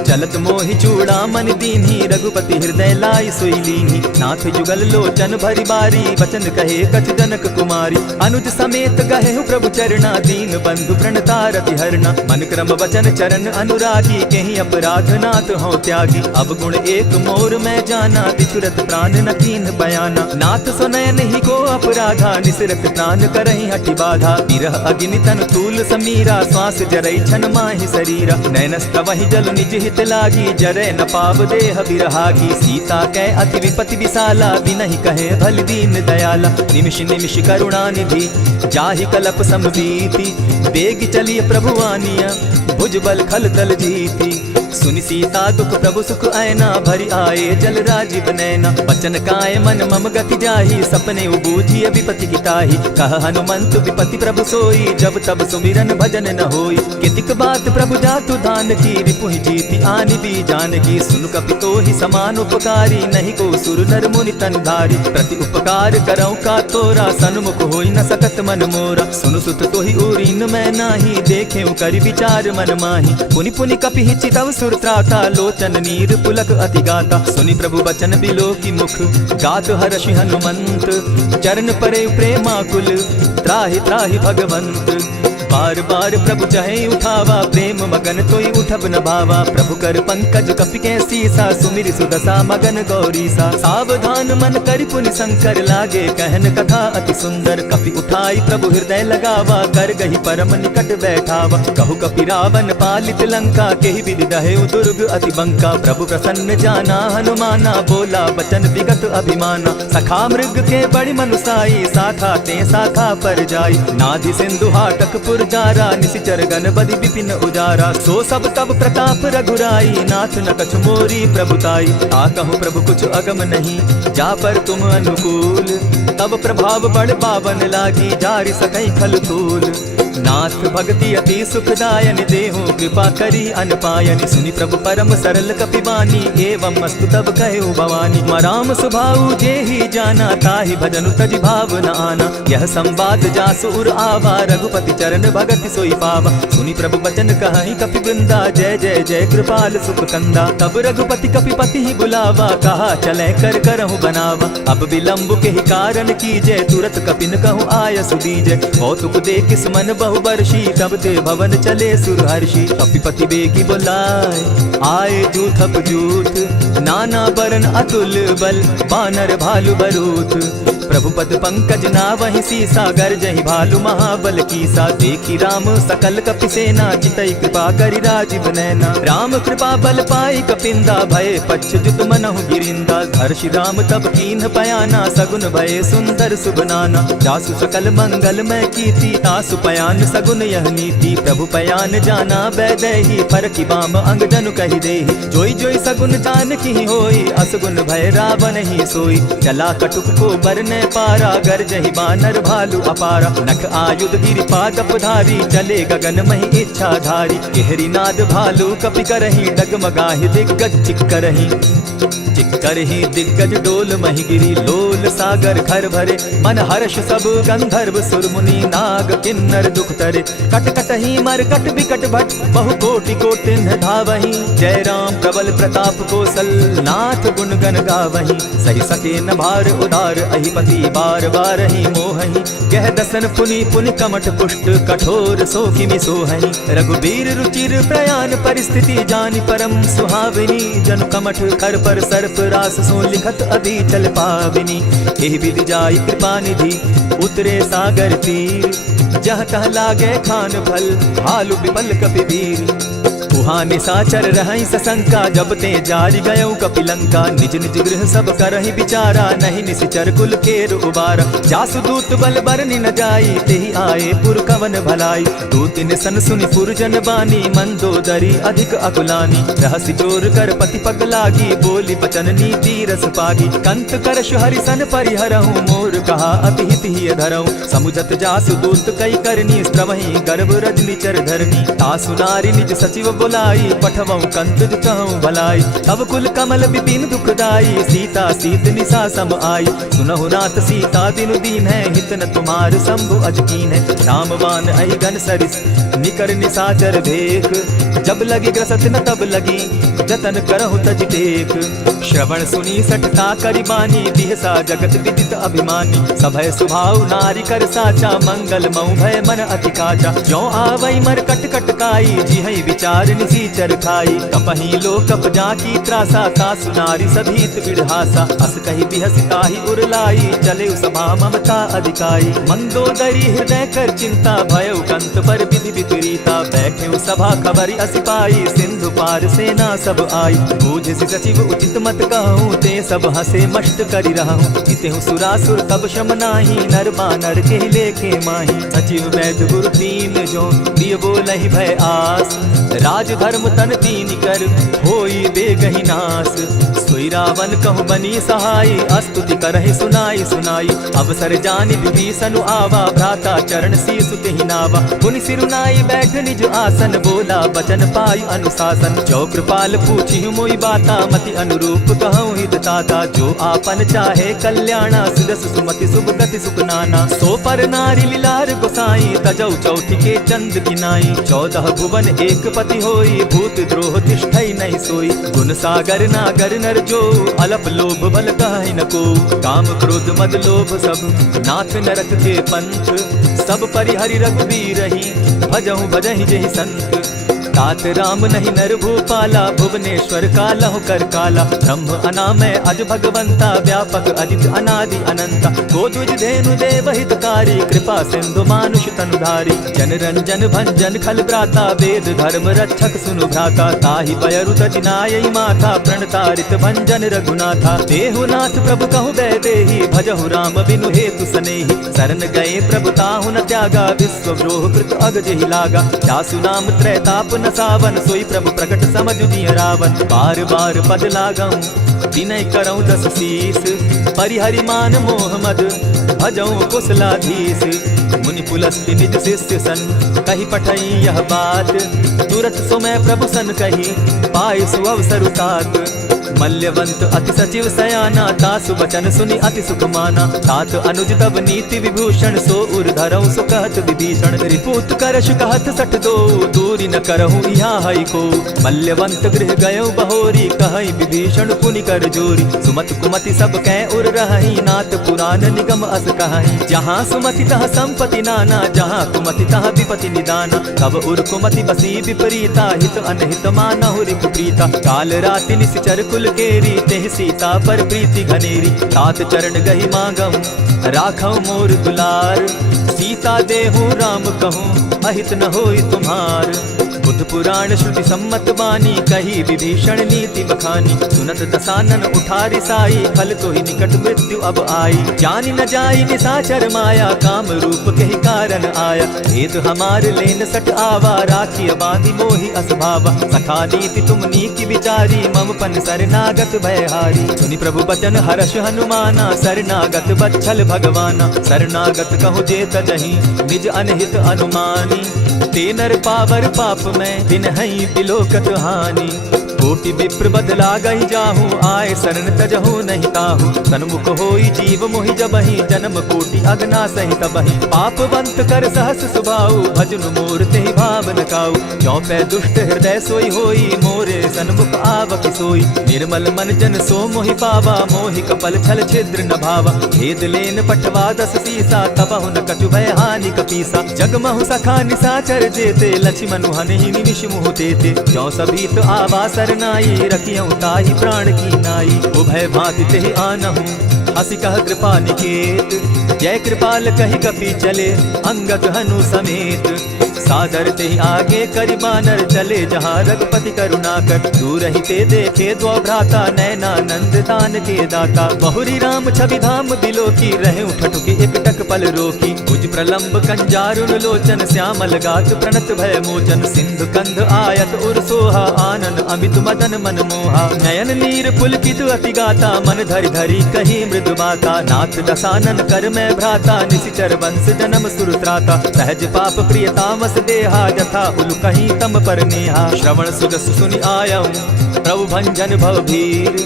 चलत मोहि चूड़ामणि दीन्ही, रघुपति हृदय लाई सोई लीन्ही। नाथ जुगल लोचन भरि बारी, बचन कहे कछ जनक कुमारी। अनुज समेत गहे प्रभु चरणा, दीन बंधु प्रणतारति हरना। मन क्रम वचन चरण अनुरागी, केहि अपराध नाथ हो त्यागी। अब गुण एक मोर मैं जाना, बिछुरत प्राण न कीन बयाना। नाथ सुनय नहीं को अपराधा, निसरत प्राण करहि हठि बाधा। विरह अग्नि तन तूल समीरा, श्वास जरई छन माहि शरीरा। नैनस तवहि जल निज हित लागी, जरै न पाव देह बिरहागी। सीता कै अति विपति विशाला, बिनहि कहे भल दीन दयाला। निमिष निमिष करुणा निधि, जाहि कलप समबीति। बेग चलिय प्रभु आनिया, भुज बल खल तल जीती। सुनि सीता दुख प्रभु सुख ऐना, भरि आए जल राजीव नैना। बचन काय मन मम गति जाहि, सपने उबूझिय विपति की ताहि। कह हनुमंत विपति प्रभु सोई, जब तब सुमिरन भजन न होई। कितिक बात प्रभु जातु दान की, रिपुहि जीति आनि भी जानकी। सुन कपि तोहि समान उपकारी, नहीं को सुर नर मुनि तन धारी। प्रति उपकार करौ का तोरा, सन्मुख होई न सकत मन मोरा। सुनु सुत तोहि उरीन मैं नाही, देखे करि विचार मन माही। पुनि पुनि कपि हिचितव सुर त्राता, लोचन नीर पुलक अति गाता। सुनि प्रभु बचन बिलो की मुख, गात हर्षि हनुमंत। चरण परे प्रेमाकुल, त्राहि त्राहि भगवंत। बार बार प्रभु चहे उठावा, प्रेम मगन तोई उठब न भावा। प्रभु कर पंकज कपि के सीसा, सुमिर सुदशा मगन गौरीसा। सावधान मन करि पुनि शंकर, लागे कहन कथा अति सुंदर। कपि उठाई प्रभु हृदय लगावा, कर गही परम निकट बैठावा। कहु कपि रावण पालित लंका, केहि विधि दहेउ दुर्ग अति बंका। प्रभु प्रसन्न जाना हनुमाना, बोला बचन विगत अभिमाना। सखा मृग के बड़ी मनुसाई, साखा ते साखा पर जाई। नाधि सिंधु हाटक पुर जारा, निशिचर गण बदि विपिन उजारा। सो सब तब प्रताप रघुराई, नाथ न कछु मोरी प्रभुताई। कहूँ प्रभु कुछ अगम नहीं, जा पर तुम अनुकूल। तब प्रभाव बड़ पावन लागी, जारि सकई खल तूल। नाथ भक्ति अति सुखदायन, देहु कृपा करी अनपायनि। सुनि प्रभु परम सरल कपिबानी, एवं मस्तु तब कहु भवानी। मराम सुभाऊ जेहि जाना, ताहि भजनु तजि भाव न आना। यह संवाद जासु उर आवा, रघुपति चरण भगति सोई पावा। सुनि प्रभु बचन कहि कपि वृंदा, जय जय जय कृपाल सुख कंदा। तब रघुपति कपिपति ही बुलावा, कहा चले कर करहु बनावा। अब विलंब के ही कारण कीजय, तुरत कपिन कहूँ आय सुदीजय। कौतुक देख मन बहु बर्षी, तब ते भवन चले सुरहर्षि। कपिपति बेगी बुलाए, आए जूथप जूथ। नाना बरन अतुल बल, बानर भालु बरूथ। प्रभु पद पंकज नावहि सीसा, गर्जहि भालु महाबल कीसा। देखी राम सकल कपि सेना, चितई कृपा करि राजीव नैना। राम कृपा बल पाई कपिंदा, भय पच्छ जुत मनहु गिरिंदा। हर्षि राम तब कीन्ह पयाना, सगुन भय सुंदर शुभ नाना। जासु सकल मंगलमय कीर्ति, तासु पयान सगुन यह नीति। प्रभु पयान जाना बैदेही, फरकि बाम अंग जनु कहि देहि। जोई जोई सगुन जानकी होई, असगुन भय रावण ही सोई। चला कटुक को बरने पारा, गरजहि बानर भालु अपारा। नख आयुध गिरि पादप धारी, चले गगन महि इच्छाधारी। केहरी नाद भालु कपि करहि, डगमगाहि दिग्गज चिक्करहि। चिक्करहि दिग्गज डोल महि गिरी, लोल सागर घर भरे। मन हर्ष सब गंधर्व सुर मुनि, नाग किन्नर दुख तरे। कट कटहि मर कट बिकट भट, बहु कोटि कोटिन्ह धावहि। जय राम प्रबल प्रताप कौशल, नाथ गुण गण गावहि। सहि सके न भार उदार, अहिपति बार बार ही मोहहि। कह दसन पुनि पुनि कमठ पुष्ट, कठोर सो किमि सोहहि। रघुबीर रुचिर प्रयाण परिस्थिति, जानि परम सुहाविनी। जनु कमठ कर पर सर्प रास, सो लिखत अभी चल पाविनी। एहि विधि जाई कृपा निधि, उतरे सागर तीर। जहाँ तह लागे खान फल, भालु विपल कपि वीर। उहाँ निशाचर रहै सशंका, जब ते जारि गयौ कपिलंका। निज निज गृह सब करहि विचारा, नहीं निशिचर कुल केर उबारा। जासु दूत बल बरनि न जाई, तेहि आए पुर कवन भलाई। दूत निसन सुनि पुरजन बानी, मंदोदरी अधिक अकुलानी। रहसि जोर कर पति पग लागी, बोली बचन नीति रस पागी। कंत करश हरिसन परिहरहु, मोर कहा अति हित ही धरहु। समुझत जासु दूत कई करनी, स्त्रवहि गर्भ रजनी चर धरनी। तासु नारी निज सचिव बुलाई, पठवऊँ कंत कहूँ भलाई। तब कुल कमल विपिन दुखदाई, सीता सीत निशा सम आई। सुनहु नाथ सीता दिनु दीन है, हित न तुम्हार शंभु अजकीन है। रामवान अहिगन सरिस, निकर निशाचर भेख। जब लगी ग्रसत न तब लगी, जतन करहु तज टेक। श्रवण सुनी सठता करि बानी, बिहसा जगत विदित अभिमानी। सभय सुभाव नारी कर साचा, मंगल मऊ भय मन अति काचा। ज्यों आवै मर कट कट काई, जिहै विचार निसीचर खाई। कपहि लो कप जाकी त्रासा, तासु नारी सभीत बिढ़ासा। अस कहि बिहसि ताहि उरलाई, चले सभा ममता अधिकाई। मंदोदरी हृदय कर चिंता, भयउ कंत पर विधि विपरीता। बैठे सभा खबरि अस पाई, सिंधु पार सेना सब आई। बूझसि सचिव उचित मत कहूँ, ते सब हसे मष्ट करि रहूँ। जितेहु सुरासुर तब शम नाही, नर बानर के लेखे माही। सचिव वैद्य गुरु तीन जो, प्रिय बोलहि भय आस। राज धर्म तन तीन कर, होई बेगहि नास। सोई रावण कहु बनी सहाई, स्तुति करहि सुनाई सुनाई। अवसर जानि विभीषण आवा, भ्राता चरण शीसु तेहि नावा। पुनि सिरुनाई बैठ निज आसन, बोला बचन पाई अनुशासन। जो कृपाल पूछि मोई बाता, मति अनुरूप कहूँ हित ताता। जो आपन चाहे कल्याणा, सिरस सुमति शुभ गति सुख नाना। सो पर नारी लीलार गोसाई, तजौ चौथि के चंद किनाई। 14 भुवन एक पति होई, भूत द्रोह तिष्ठै नहीं सोई। गुण सागर नागर नर जो, अलप लोभ बल कहै न को। काम क्रोध मद लोभ सब, नाथ नरक के पंथ। सब परिहरि रघुबीरहि, भजहु भजहि जेहि संत। तात राम नहीं नर भूपाला, भुवनेश्वर कालहु कर काला। ब्रह्म अनामय अज भगवंता, व्यापक अजित अनादि अनंता। गोद्विज धेनु देव हितकारी, कृपा सिंधु मानुष तनुधारी। जन रंजन भंजन खल भ्राता, वेद धर्म रक्षक सुनु भ्राता। ताहि बयरु तजिनायि माथा, प्रणतारित भंजन रघुनाथा। देहु नाथ प्रभु कहु बैदेहि, भजहु राम बिनु हेतु सनेहि। शरण गए प्रभु ताहु न त्यागा, विश्वद्रोह कृत अग जेहि लागा। जासु नाम त्रैताप न सावन, सोई प्रभु प्रकट समझ दिय रावण। बार बार पद लागऊं, विनय करऊं दस शीस। परिहरि मान मोह मद, भजऊं कुशलाधीश। मुनि पुलस्ति निज शिष्य सन, कही पठई यह बात। तुरत सो मैं प्रभु सन कही, पाए सुअवसर तात। मल्यवंत अति सचिव सयाना, तासु बचन सुनि अति सुख माना। तात अनुज तब नीति विभूषण, सो उर धरऊं सो कहत विभीषण। रिपुत करश कहत सठ दो, दूरी न करहूं यहाँ हई को। मल्यवंत गृह गयो बहोरी, कहई विभीषण पुनि कर जोरी। सुमति कुमति सब कै उर रहई, नाथ पुराण निगम अस कहई। जहाँ सुमति तह संपत्ति नाना, जहाँ कुमति तह विपति निदाना। तब उर कुमति बसी विपरीता, हित अनहित मानहु रिपु प्रीता। काल राति निशिचर कुल कुल केरी, तेह सीता पर प्रीति घनेरी। तात चरण गही मांगम, राखौ मोर दुलार। सीता देहु राम कहूँ, अहित न होई तुम्हार। बुद्ध पुराण श्रुति सम्मत बानी, कही विभीषण नीति बखानी। सुनत दसानन उठारी साई, फल तो ही निकट मृत्यु अब आई। जान न जाई निशाचर माया, काम रूप के ही कारण आया। भेद हमार लेन सट आवा, राखी बांधी मोहि असभावा। सखा नीति तुम नीति विचारी, मम पन शरणागत भयहारी। सुनि प्रभु बचन हर्ष हनुमाना, शरणागत बच्छल भगवाना। शरणागत कहु जे तजहि, निज अनहित अनुमानी। ते नर पावर पाप में, दिन हई बिलोकत हानि। कोटि विप्र बदला गही जाहू, आए शरण तजहू नहीं ताहू। सन्मुख होई जीव मोहि जबहि, जन्म कोटि अगना सहि तबहि। पापवंत कर सहस सुभाऊ, भजन मोर तेहि भाव न काऊ। जो पै दुष्ट हृदय सोई होई, मोरे सन्मुख आवक सोई। निर्मल मन जन सो मोहि पावा, मोहि कपल छल छिद्र न भावा। भेद लेन पठवा दस सीसा, तबहु न कछु भय हानि कपीसा। जगमहु सखा निशाचर जेते, लक्ष्मण हनहि निमिष मुह तेते। जो सभीत आवा सरनाई, रखियौ ताहि प्राण की नाई। उभय भांति तेहि आनहु, हसी कह कृपा निकेत। जय कृपाल कहि कपि चले, अंगद हनु समेत। सादर तेहि आगे करि बानर, चले जहाँ रघुपति करुणाकर। दूर ही ते देखे द्वौ भ्राता, नैनानंद दान के दाता। बहुरी राम छवि धाम बिलोकी, रहे ठठुकी एक टक पल रोकी। भुज प्रलंब कंजारुन लोचन, श्यामल गात प्रणत भय मोचन। सिंधु कंध आयत उर सोहा, आनन अमित मदन मन मोहा। नयन नीर पुलकित अति गाता, मन धरि धरि कही मृदु बाता। नाथ दसानन कर मैं भ्राता, निशिचर वंश जन्म सुरत्राता। सहज पाप प्रिय तामस देहा, जथा उल कहीं तम पर नेहा। श्रवण सुजस सुनि आयऊ, प्रभु भंजन भव भीर।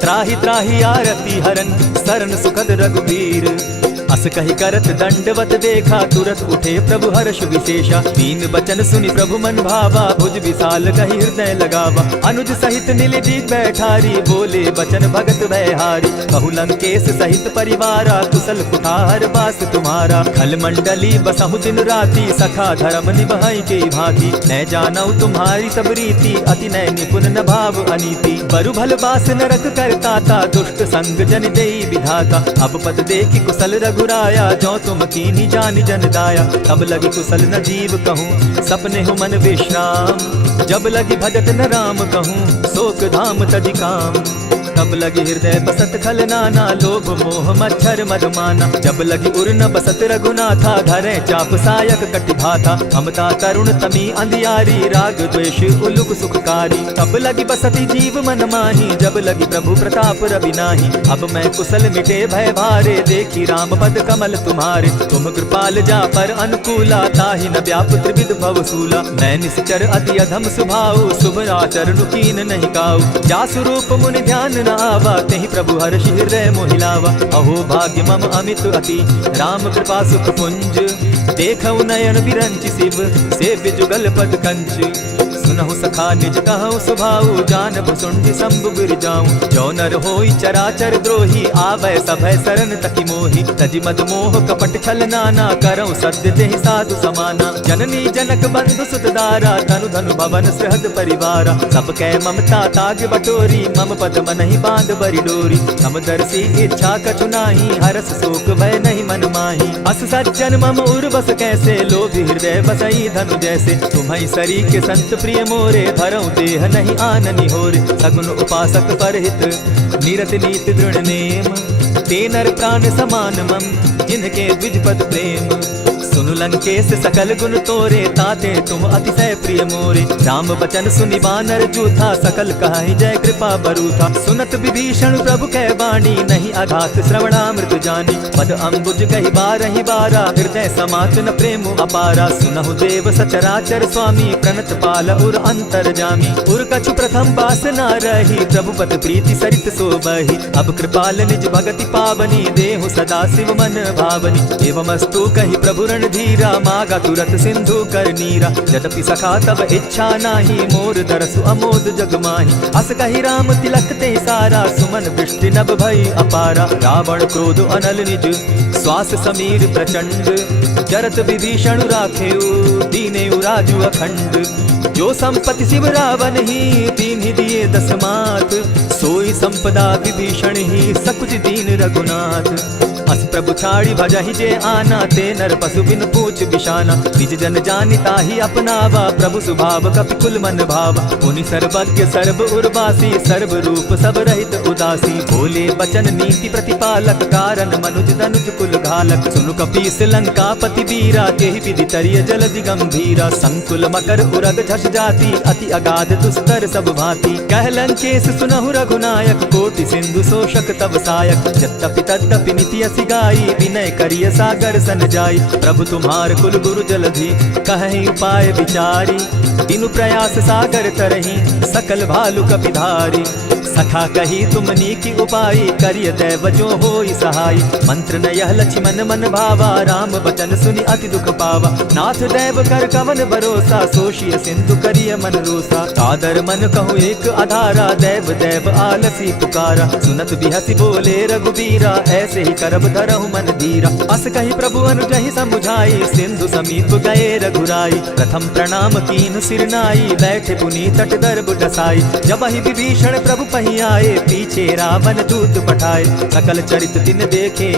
त्राहि त्राहि आरती हरन, शरण सुखद रघुबीर। अस कहि करत दंडवत देखा, तुरत उठे प्रभु हर्ष विशेषा। दीन बचन सुनि प्रभु मन भावा, भुज विशाल कहि हृदय लगावा। अनुज सहित नीलजी बैठारी, बोले बचन भगत भयहारी। कहु लंकेश सहित परिवारा, कुशल कुठार बास तुम्हारा। खल मंडली बसहु दिन राति, सखा धर्म निभाई के भांति। न जानौ तुम्हारी सब रीति, अति नय निपुण न भाव अनीति। बरु भल बास नरक करताता, दुष्ट संग जन देई विधाता। अब पद देखि कुशल रघुराया, जो तुम कीनी जानि जन दाया। तब लगी कुशल न जीव कहूँ, सपने हो मन विश्राम। जब लगी भजत न राम कहूँ, शोक धाम तजि काम। तब लगी हृदय बसत खल नाना, लोभ मोह मच्छर मधुमाना। जब लगी उर न बसत रघुनाथा, धरे चाप सायक कटि भाथा। ममता तरुण तमी अंधियारी, राग द्वेष उलुक सुखकारी। तब लगी बसती जीव मन माही, जब लगी प्रभु प्रताप रवि नाही। अब मैं कुशल मिटे भय भारे, देखी राम पद कमल तुम्हारे। तुम कृपाल जा पर अनुकूला, ताहि न व्याप त्रिविध भवसूला। मैं निश्चर अति अधम सुभाऊ, शुभ आचरण कीन नहीं काऊ। जासु रूप मुनि ध्यान न आवा, तेहि प्रभु हर्षि हृदय मोहि लावा। अहो भाग्य मम अमित अति, राम कृपा सुख पुंज। देखऊ नयन बिरंचि शिव, सेव्य जुगल पद कंच। सुनहु सखा निज कहु सुभाऊ, जानब सुंडि शंभु गिर जाऊं। जो नर होई चराचर द्रोही, आवै सभय शरण तकि मोहि। तजि मद मोह कपट छल नाना, करऊं सत्य तेहि साधु समाना। जननी जनक बंधु सुत दारा, तनु धनु भवन सहद परिवारा। सब कै ममता ताग बटोरी, मम पद मनहि बांध बरि डोरी। समदर्शी इच्छा कछु नाही, हरस शोक भय नहीं मन माही। अस सज्जन मम उर बस कैसे, लोभी हृदय बसई धनु जैसे। तुम्हि सरी के संत प्रिय मोरे, धरऊं देह नहीं आननि होरे। सगुन उपासक परहित, निरत नीति दृढ़ नेम। ते नर प्राण समान मम, जिनके द्विजपद प्रेम। सुनु लंकेश सकल गुण तोरे, ताते तुम अतिशय प्रिय मोरे। राम बचन सुनि बानर जूथा, सकल कहाहि जय कृपा बरूथा। सुनत विभीषण प्रभु कै बाणी, नहीं अघात श्रवणामृत जानी। पद अम्बुज कहि बारहि बारा, हृदय समात न प्रेम अपारा। सुनहु देव सचराचर स्वामी, प्रणत पाल उर अंतर जामी। उर कछु प्रथम बास न रही, प्रभु पद प्रीति सरित सोबहि। अब कृपाल निज भगति पावनी, देहु सदा शिव मन भावनी। एवमस्तु कहि प्रभु धीरा, मागा तुरत सिंधु कर नीरा। यद्यपि सखा तब इच्छा नाही, मोर दरसु अमोद जग माही। अस कहि राम तिलक ते सारा, सुमन वृष्टि नभ भई अपारा। रावण क्रोध अनल निज, श्वास समीर प्रचंड। जरत विभीषण राखेउ, दीनेउ राजु अखंड। जो संपत्ति शिव रावण ही, दीन्हि दिए दस मात। सोई संपदा विभीषण ही सकुच दीन रघुनाथ। अस प्रभु छाड़ी भजहि जे आना, ते नर पशु बिन पूछ बिशाना। निज जन जानिता ही अपनावा, प्रभु स्वभाव कपिकुल मन भावा। मुनि सर्वज्ञ सर्व उर्वासी, सर्व रूप सब रहित उदासी। बोले बचन नीति प्रतिपालक, कारण मनुज धनुज कुल घालक। सुनु कपीस लंकापति वीरा, तेहि विधि तरिय जलधि गंभीरा। संकुल मकर उरग झष जाति, अति अगाध दुस्तर सब भांति। कह लंकेश सुनहु रघुनायक, कोटि सिंधु शोषक तब सायक। यद्यपि तद्यपि निति असि गाई, विनय करिय सागर सन जाई। प्रभु तुम्हार कुल गुरु जलधि, कहीं उपाय विचारी। बिनु प्रयास सागर तरही, सकल भालु कपिधारी। सखा कही तुम नीकी उपाय, करिय दैव जो होई सहाय। मंत्र न यह लक्ष्मण मन भावा, राम बचन सुनि अति दुख पावा। नाथ दैव कर कवन भरोसा, सोषिय सिंधु करिय मन रोसा। सादर मन कहूँ एक आधारा, दैव दैव आलसी पुकारा। सुनत बिहसी बोले रघुबीरा, ऐसे ही करब धरहु मन धीरा। अस कही प्रभु अनुजहि समुझाई, सिंधु समीप गए रघुराई। प्रथम प्रणाम कीन सिर नाई, बैठे पुनि तट दर्भ डसाई। जब ही विभीषण प्रभु पही आए, पीछे रावण दूत पठाए। सकल चरित दिन देखे,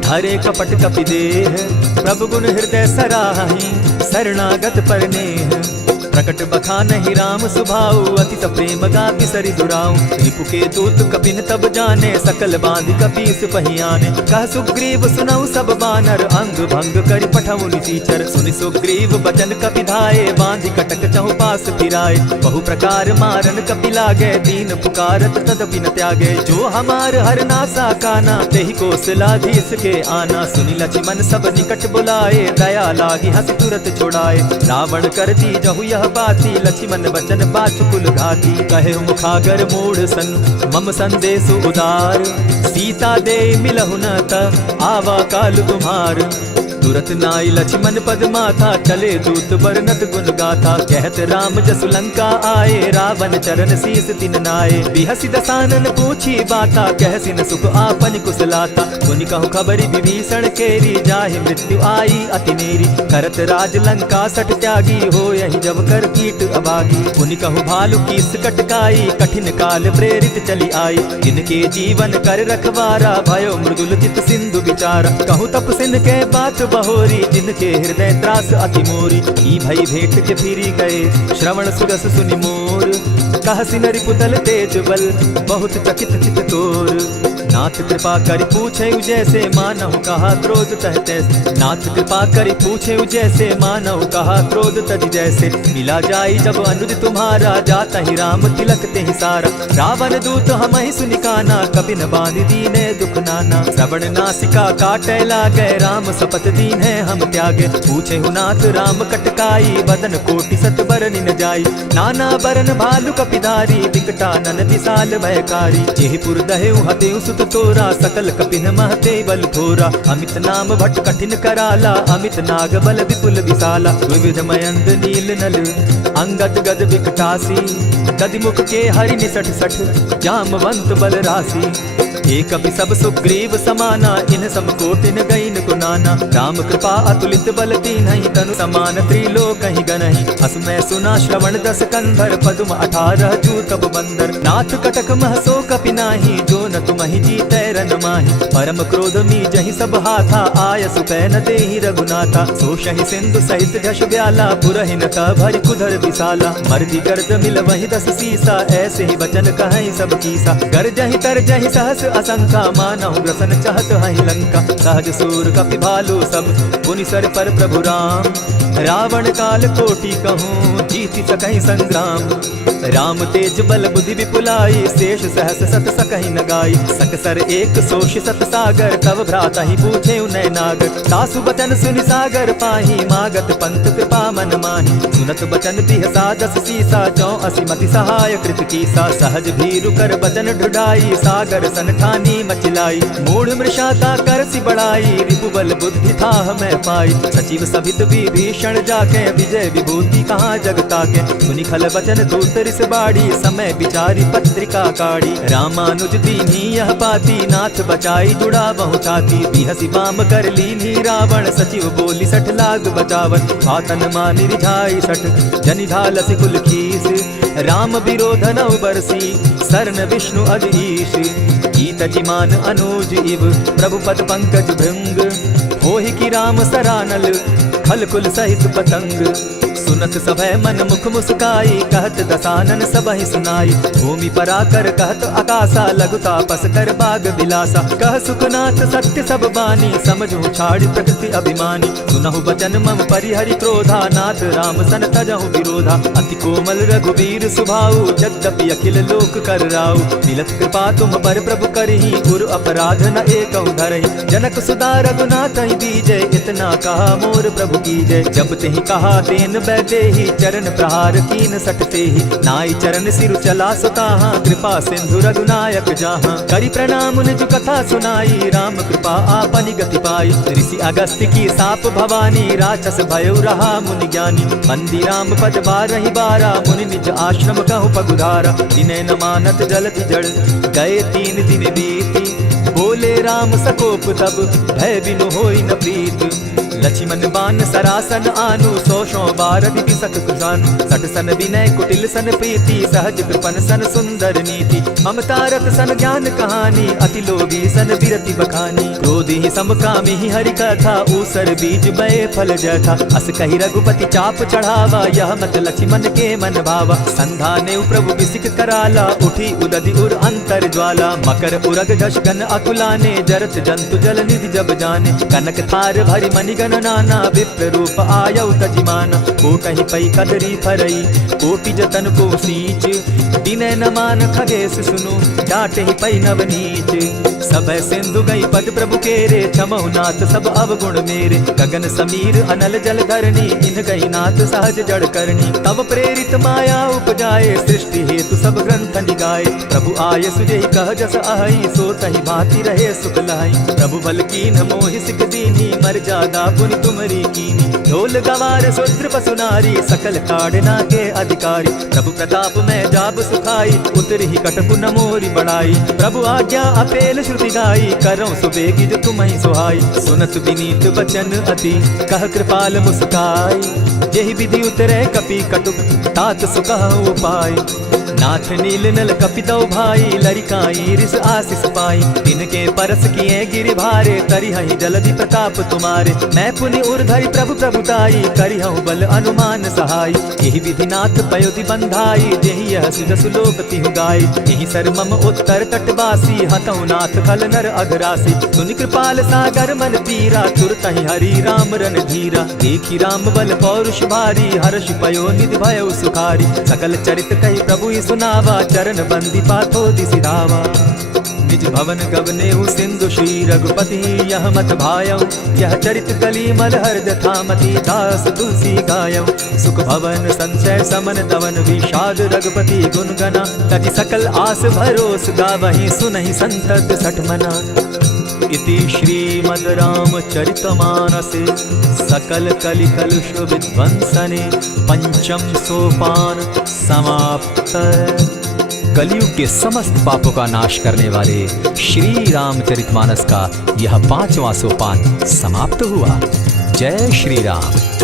धरे कपट कपि देह। प्रभु गुण हृदय सराहि, शरणागत पर नेह। प्रकट बखानहि राम सुभाऊ, अति प्रेम गाति सरि दुराऊ। रिपु के दूत कपिन तब जाने, सकल बांधि कपीस पहियाने। कह सुग्रीव सुनऊ सब बानर, अंग भंग करि पठऊ निसीचर। सुनि सुग्रीव बचन कपि धाये, बांधि कटक चहु पास फिराए। बहु प्रकार मारन कपि लागे, दीन पुकारत तदपि न त्यागे। जो हमार हर नासा काना, तेहि कौशलाधीश के आना। सुनि लक्ष्मण सब निकट बुलाए, दया लागी हंस तुरत छुड़ाए। रावण कर दी जहु यह बाती, लक्ष्मण बचन बाचुकुल घाती। कहे मुखागर मूढ़ सन, मम संदेश उदार। सीता दे मिलहु न त, आवा काल तुम्हार। तुरत नाई लक्ष्मण पद माथा, चले दूत बरनत गुण गाथा। कहत राम जसु लंका आए, रावण चरण शीस तिन नाये। बिहसि दसानन पूछी बाता, कहसि न सुख आपन कुशलाता। मुनि कहु खबरि विभीषण केरी, जाहि मृत्यु आई अति नेरी। करत राज लंका सट त्यागी, हो यही जब कर कीट अभागी। मुनि कहु भालु कीस कटकाई, कठिन काल प्रेरित चली आई। जिनके जीवन कर रखवारा, भयो मृदुल चित सिंधु विचारा। कहु तपसिन के बात बहोरी, जिनके हृदय त्रास अति मोरी। की भई भेंट के फिरी गए, श्रवण सुरस सुनि मोर। कहसि न रिपुदल तेज बल, बहुत चकित चित तोर। नाथ कृपा करि पूछे जैसे, मानहु कहा क्रोध तह तैसे। नाथ कृपा करि पूछे जैसे, मानहु कहा क्रोध तज जैसे। मिला जाई जब अनुज तुम्हारा, जाता ही राम तिलक तेहि सारा। रावण दूत हमहि सुनि काना, कपिन बांधि दीने दुख नाना। श्रवण नासिका काटै लागे, राम शपथ दीन्हे हम त्यागे। पूछे नाथ राम कटकाई, बदन कोटि सत बरनि न जाई। नाना बरन भालु कपिधारी, विकटानन विशाल भयकारी। जेहिपुर दहेउ हतेउ सुत तोरा, सकल कपिन महते बल थोरा। अमित नाम भट्ट कठिन कराला, अमित नाग बल विपुल विशाला। विविध मयंद नील नल, अंगद गद विकटासी। गदिमुख के हरि निसठ सठ, जामवंत बल राशि। एक कपि सब सुग्रीव समाना, इन सम कोटिन गईन गुनाना। राम कृपा अतुलित बल तीन्हि, तनु समान त्रिलोक ही गनहि। अस मैं सुना श्रवण दस कंधर, पदुम 18 जू तब बंदर। नाथ कटक महसो कपि नाही, जो न तुमहि जीतै रन माहि। परम क्रोध मी जहि सब हाथा, आय सुपै न देहि रघुनाथा। सोषहि सिंधु सहित झष ब्याला, पुरहि न त भरि कुधर विशाला। मर्दि गर्द मिल वहि 10 सीसा, ऐसे ही बचन कहहि सब कीसा। गर्जहि तरजहि सहस असंका, मानहु ग्रसन चाहत हहि लंका। सहज सूर कपि भालु सब, पुनि सर पर प्रभु राम। रावण काल कोटि कहूँ, जीति सकहि संग्राम। राम तेज बल बुद्धि विपुलाई, शेष सहस सत सकहि न गाई। सकसर एक सोष सत सागर, तब भ्राता ही पूछे उनय नागर। सासु बचन सुनि सागर पाही, मागत पंत कृपा मन माही। सुनत बचन बिहसा 10 सीसा, 84 मति सहाय कृत कीसा। सहज भीरु कर बचन ढुढ़ाई, सागर सन ठानी मचिलाई। मूढ़ मृषाता करसि बढ़ाई, रिपुबल बुद्धि था मैं पाई। सचिव सभित विभीषण जाके, विजय विभूति कहाँ जगता के। सुनि खल बचन दूत रिस बाड़ी, समय विचारी पत्रिका काढ़ी। रामानुज दीन्ही यह बाती, नाथ बचाई जुड़ा बहु छाती। बिहसि बाम कर लीन्ही रावण, सचिव बोली 60 लाख बचावन। आतन मानि रिझाई 60, जनि ढालसि कुल खीस। राम विरोध नौ बरसी शरण विष्णु अधीश। कीत जिमान अनुज इव प्रभु पद पंकज भृंग। होहि की राम सरानल खल कुल सहित पतंग। सुनत सभय मन मुख मुस्काई कहत दसानन सबहि सुनाई। भूमि पराकर कहत आकाशा लघु तापस कर बाग बिलासा। कह सुखनाथ सत्य सब बानी समझू छाड़ प्रकृति अभिमानी। सुनहु बचन मम परिहरि क्रोधा नाथ राम सन तजहु विरोधा। अति कोमल रघुवीर सुभाऊ यद्यपि अखिल लोक कर राऊ। मिलत कृपा तुम पर प्रभु करही गुरु अपराध न एकहु धरहि। जनक सुधा रघुनाथ ही दीजय इतना कहा मोर प्रभु की जय। जब तेहि कहा तेन बैठे ही चरण प्रहार कीन सटते ही। नाई चरण सिरु चला सुताहा कृपा सिंधु रघुनायक जहाँ। करि प्रणाम निज कथा सुनाई राम कृपा आपनि गति पाई। ऋषि अगस्त्य की साप भवानी राक्षस भयो रहा मुनि ज्ञानी। बंदी राम पद बारहि बारा मुनि निज आश्रम कहु पगुधारा। दिने न मानत जलति जड़ गए 3 दिन बीती। बोले राम सकोप तब भय बिनु होई न प्रीत। लक्ष्मण बान सरासन आनु 100 बार दिति सत सुजानु। सठ सन विनय कुटिल सन प्रीति सहज कृपन सन सुंदर नीति। ममता रत सन ज्ञान कहानी अति लोभी सन विरति बखानी। क्रोधी समकामी हरि कथा ऊसर बीज बय फल जथा। अस कहि रघुपति चाप चढ़ावा यह मत लक्ष्मण के मन भावा। संधाने प्रभु बिसिक कराला उठी उदधि उर अंतर ज्वाला। मकर उरग दशगन अकुलाने जरत जंतु जल निधि जब जाने। कनक थार भरी मणिगण नाना विप्र रूप आयौ तजिमाना। कोटहि पै कदरी फरई कोटि जतन को सींच। दिने न मान खगेश सुनु डांटे पै नव नीच। सब सिंधु गई पद प्रभु केरे छमहु नाथ सब अवगुण मेरे। गगन समीर अनल जल धरणी इन गई नाथ सहज जड़ करनी। तब प्रेरित माया उपजाए सृष्टि हेतु सब ग्रंथ निगाए। प्रभु आय सुजहि कह जस अहई सो तहि भांति रहे सुख लहई। प्रभु बल कीन मोहि सिख दीनी मर्यादा पुनि तुमरी कीनी। ढोल गवार शूद्र पशु नारी सकल काढ़ना के अधिकारी। प्रभु प्रताप में जाब सुखाई उतरि ही कटपु न मोरी बढ़ाई। प्रभु आज्ञा अपेल श्रुति गाई करऊं सुबेगी जो तुम्हि सुहाई। सुनत विनीत बचन अति कह कृपाल मुस्काई। जेहि विधि उतरे कपि कटुक तात सुकहु उपाय। नाथ नील नल कपितौ भाई लरिकाई रिस आशीष पाई। तिनके परस किए गिरि भारे तरिहहि जलधि प्रताप तुम्हारे। मैं पुनि उर्धरि प्रभु प्रभुताई करिहउ बल अनुमान सहाय। यही विधि नाथ पयोधि बंधाई जेहि यह सुजसु लोक तिहु गाई। यही सर मम उत्तर तटवासी हतौ नाथ खल नर अघरासी। सुनि कृपाल सागर मन पीरा तुरतहि हरि राम रन धीरा। देखी राम बल पौरुष भारी हर्ष पयो निधि भयो सुखारी। सकल चरित कहि प्रभु सुनावा चरण बंदी पाथो दिसि धावा। निज भवन गवनेहु सिंधु श्री रघुपति यह मत भायौ। यह चरित कली मलहर्द थामति दास तुलसी गायौ। सुख भवन संचय समन दवन विषाद रघुपति गुण गना। तजि सकल आस भरोस गावहि सुनहि संतत सठ मना। इति श्रीमद् रामचरितमानसे सकल कलि कलुष विध्वंसने पंचम सोपान समाप्त। कलयुग के समस्त पापों का नाश करने वाले श्री रामचरितमानस का यह 5वां सोपान समाप्त हुआ। जय श्री राम।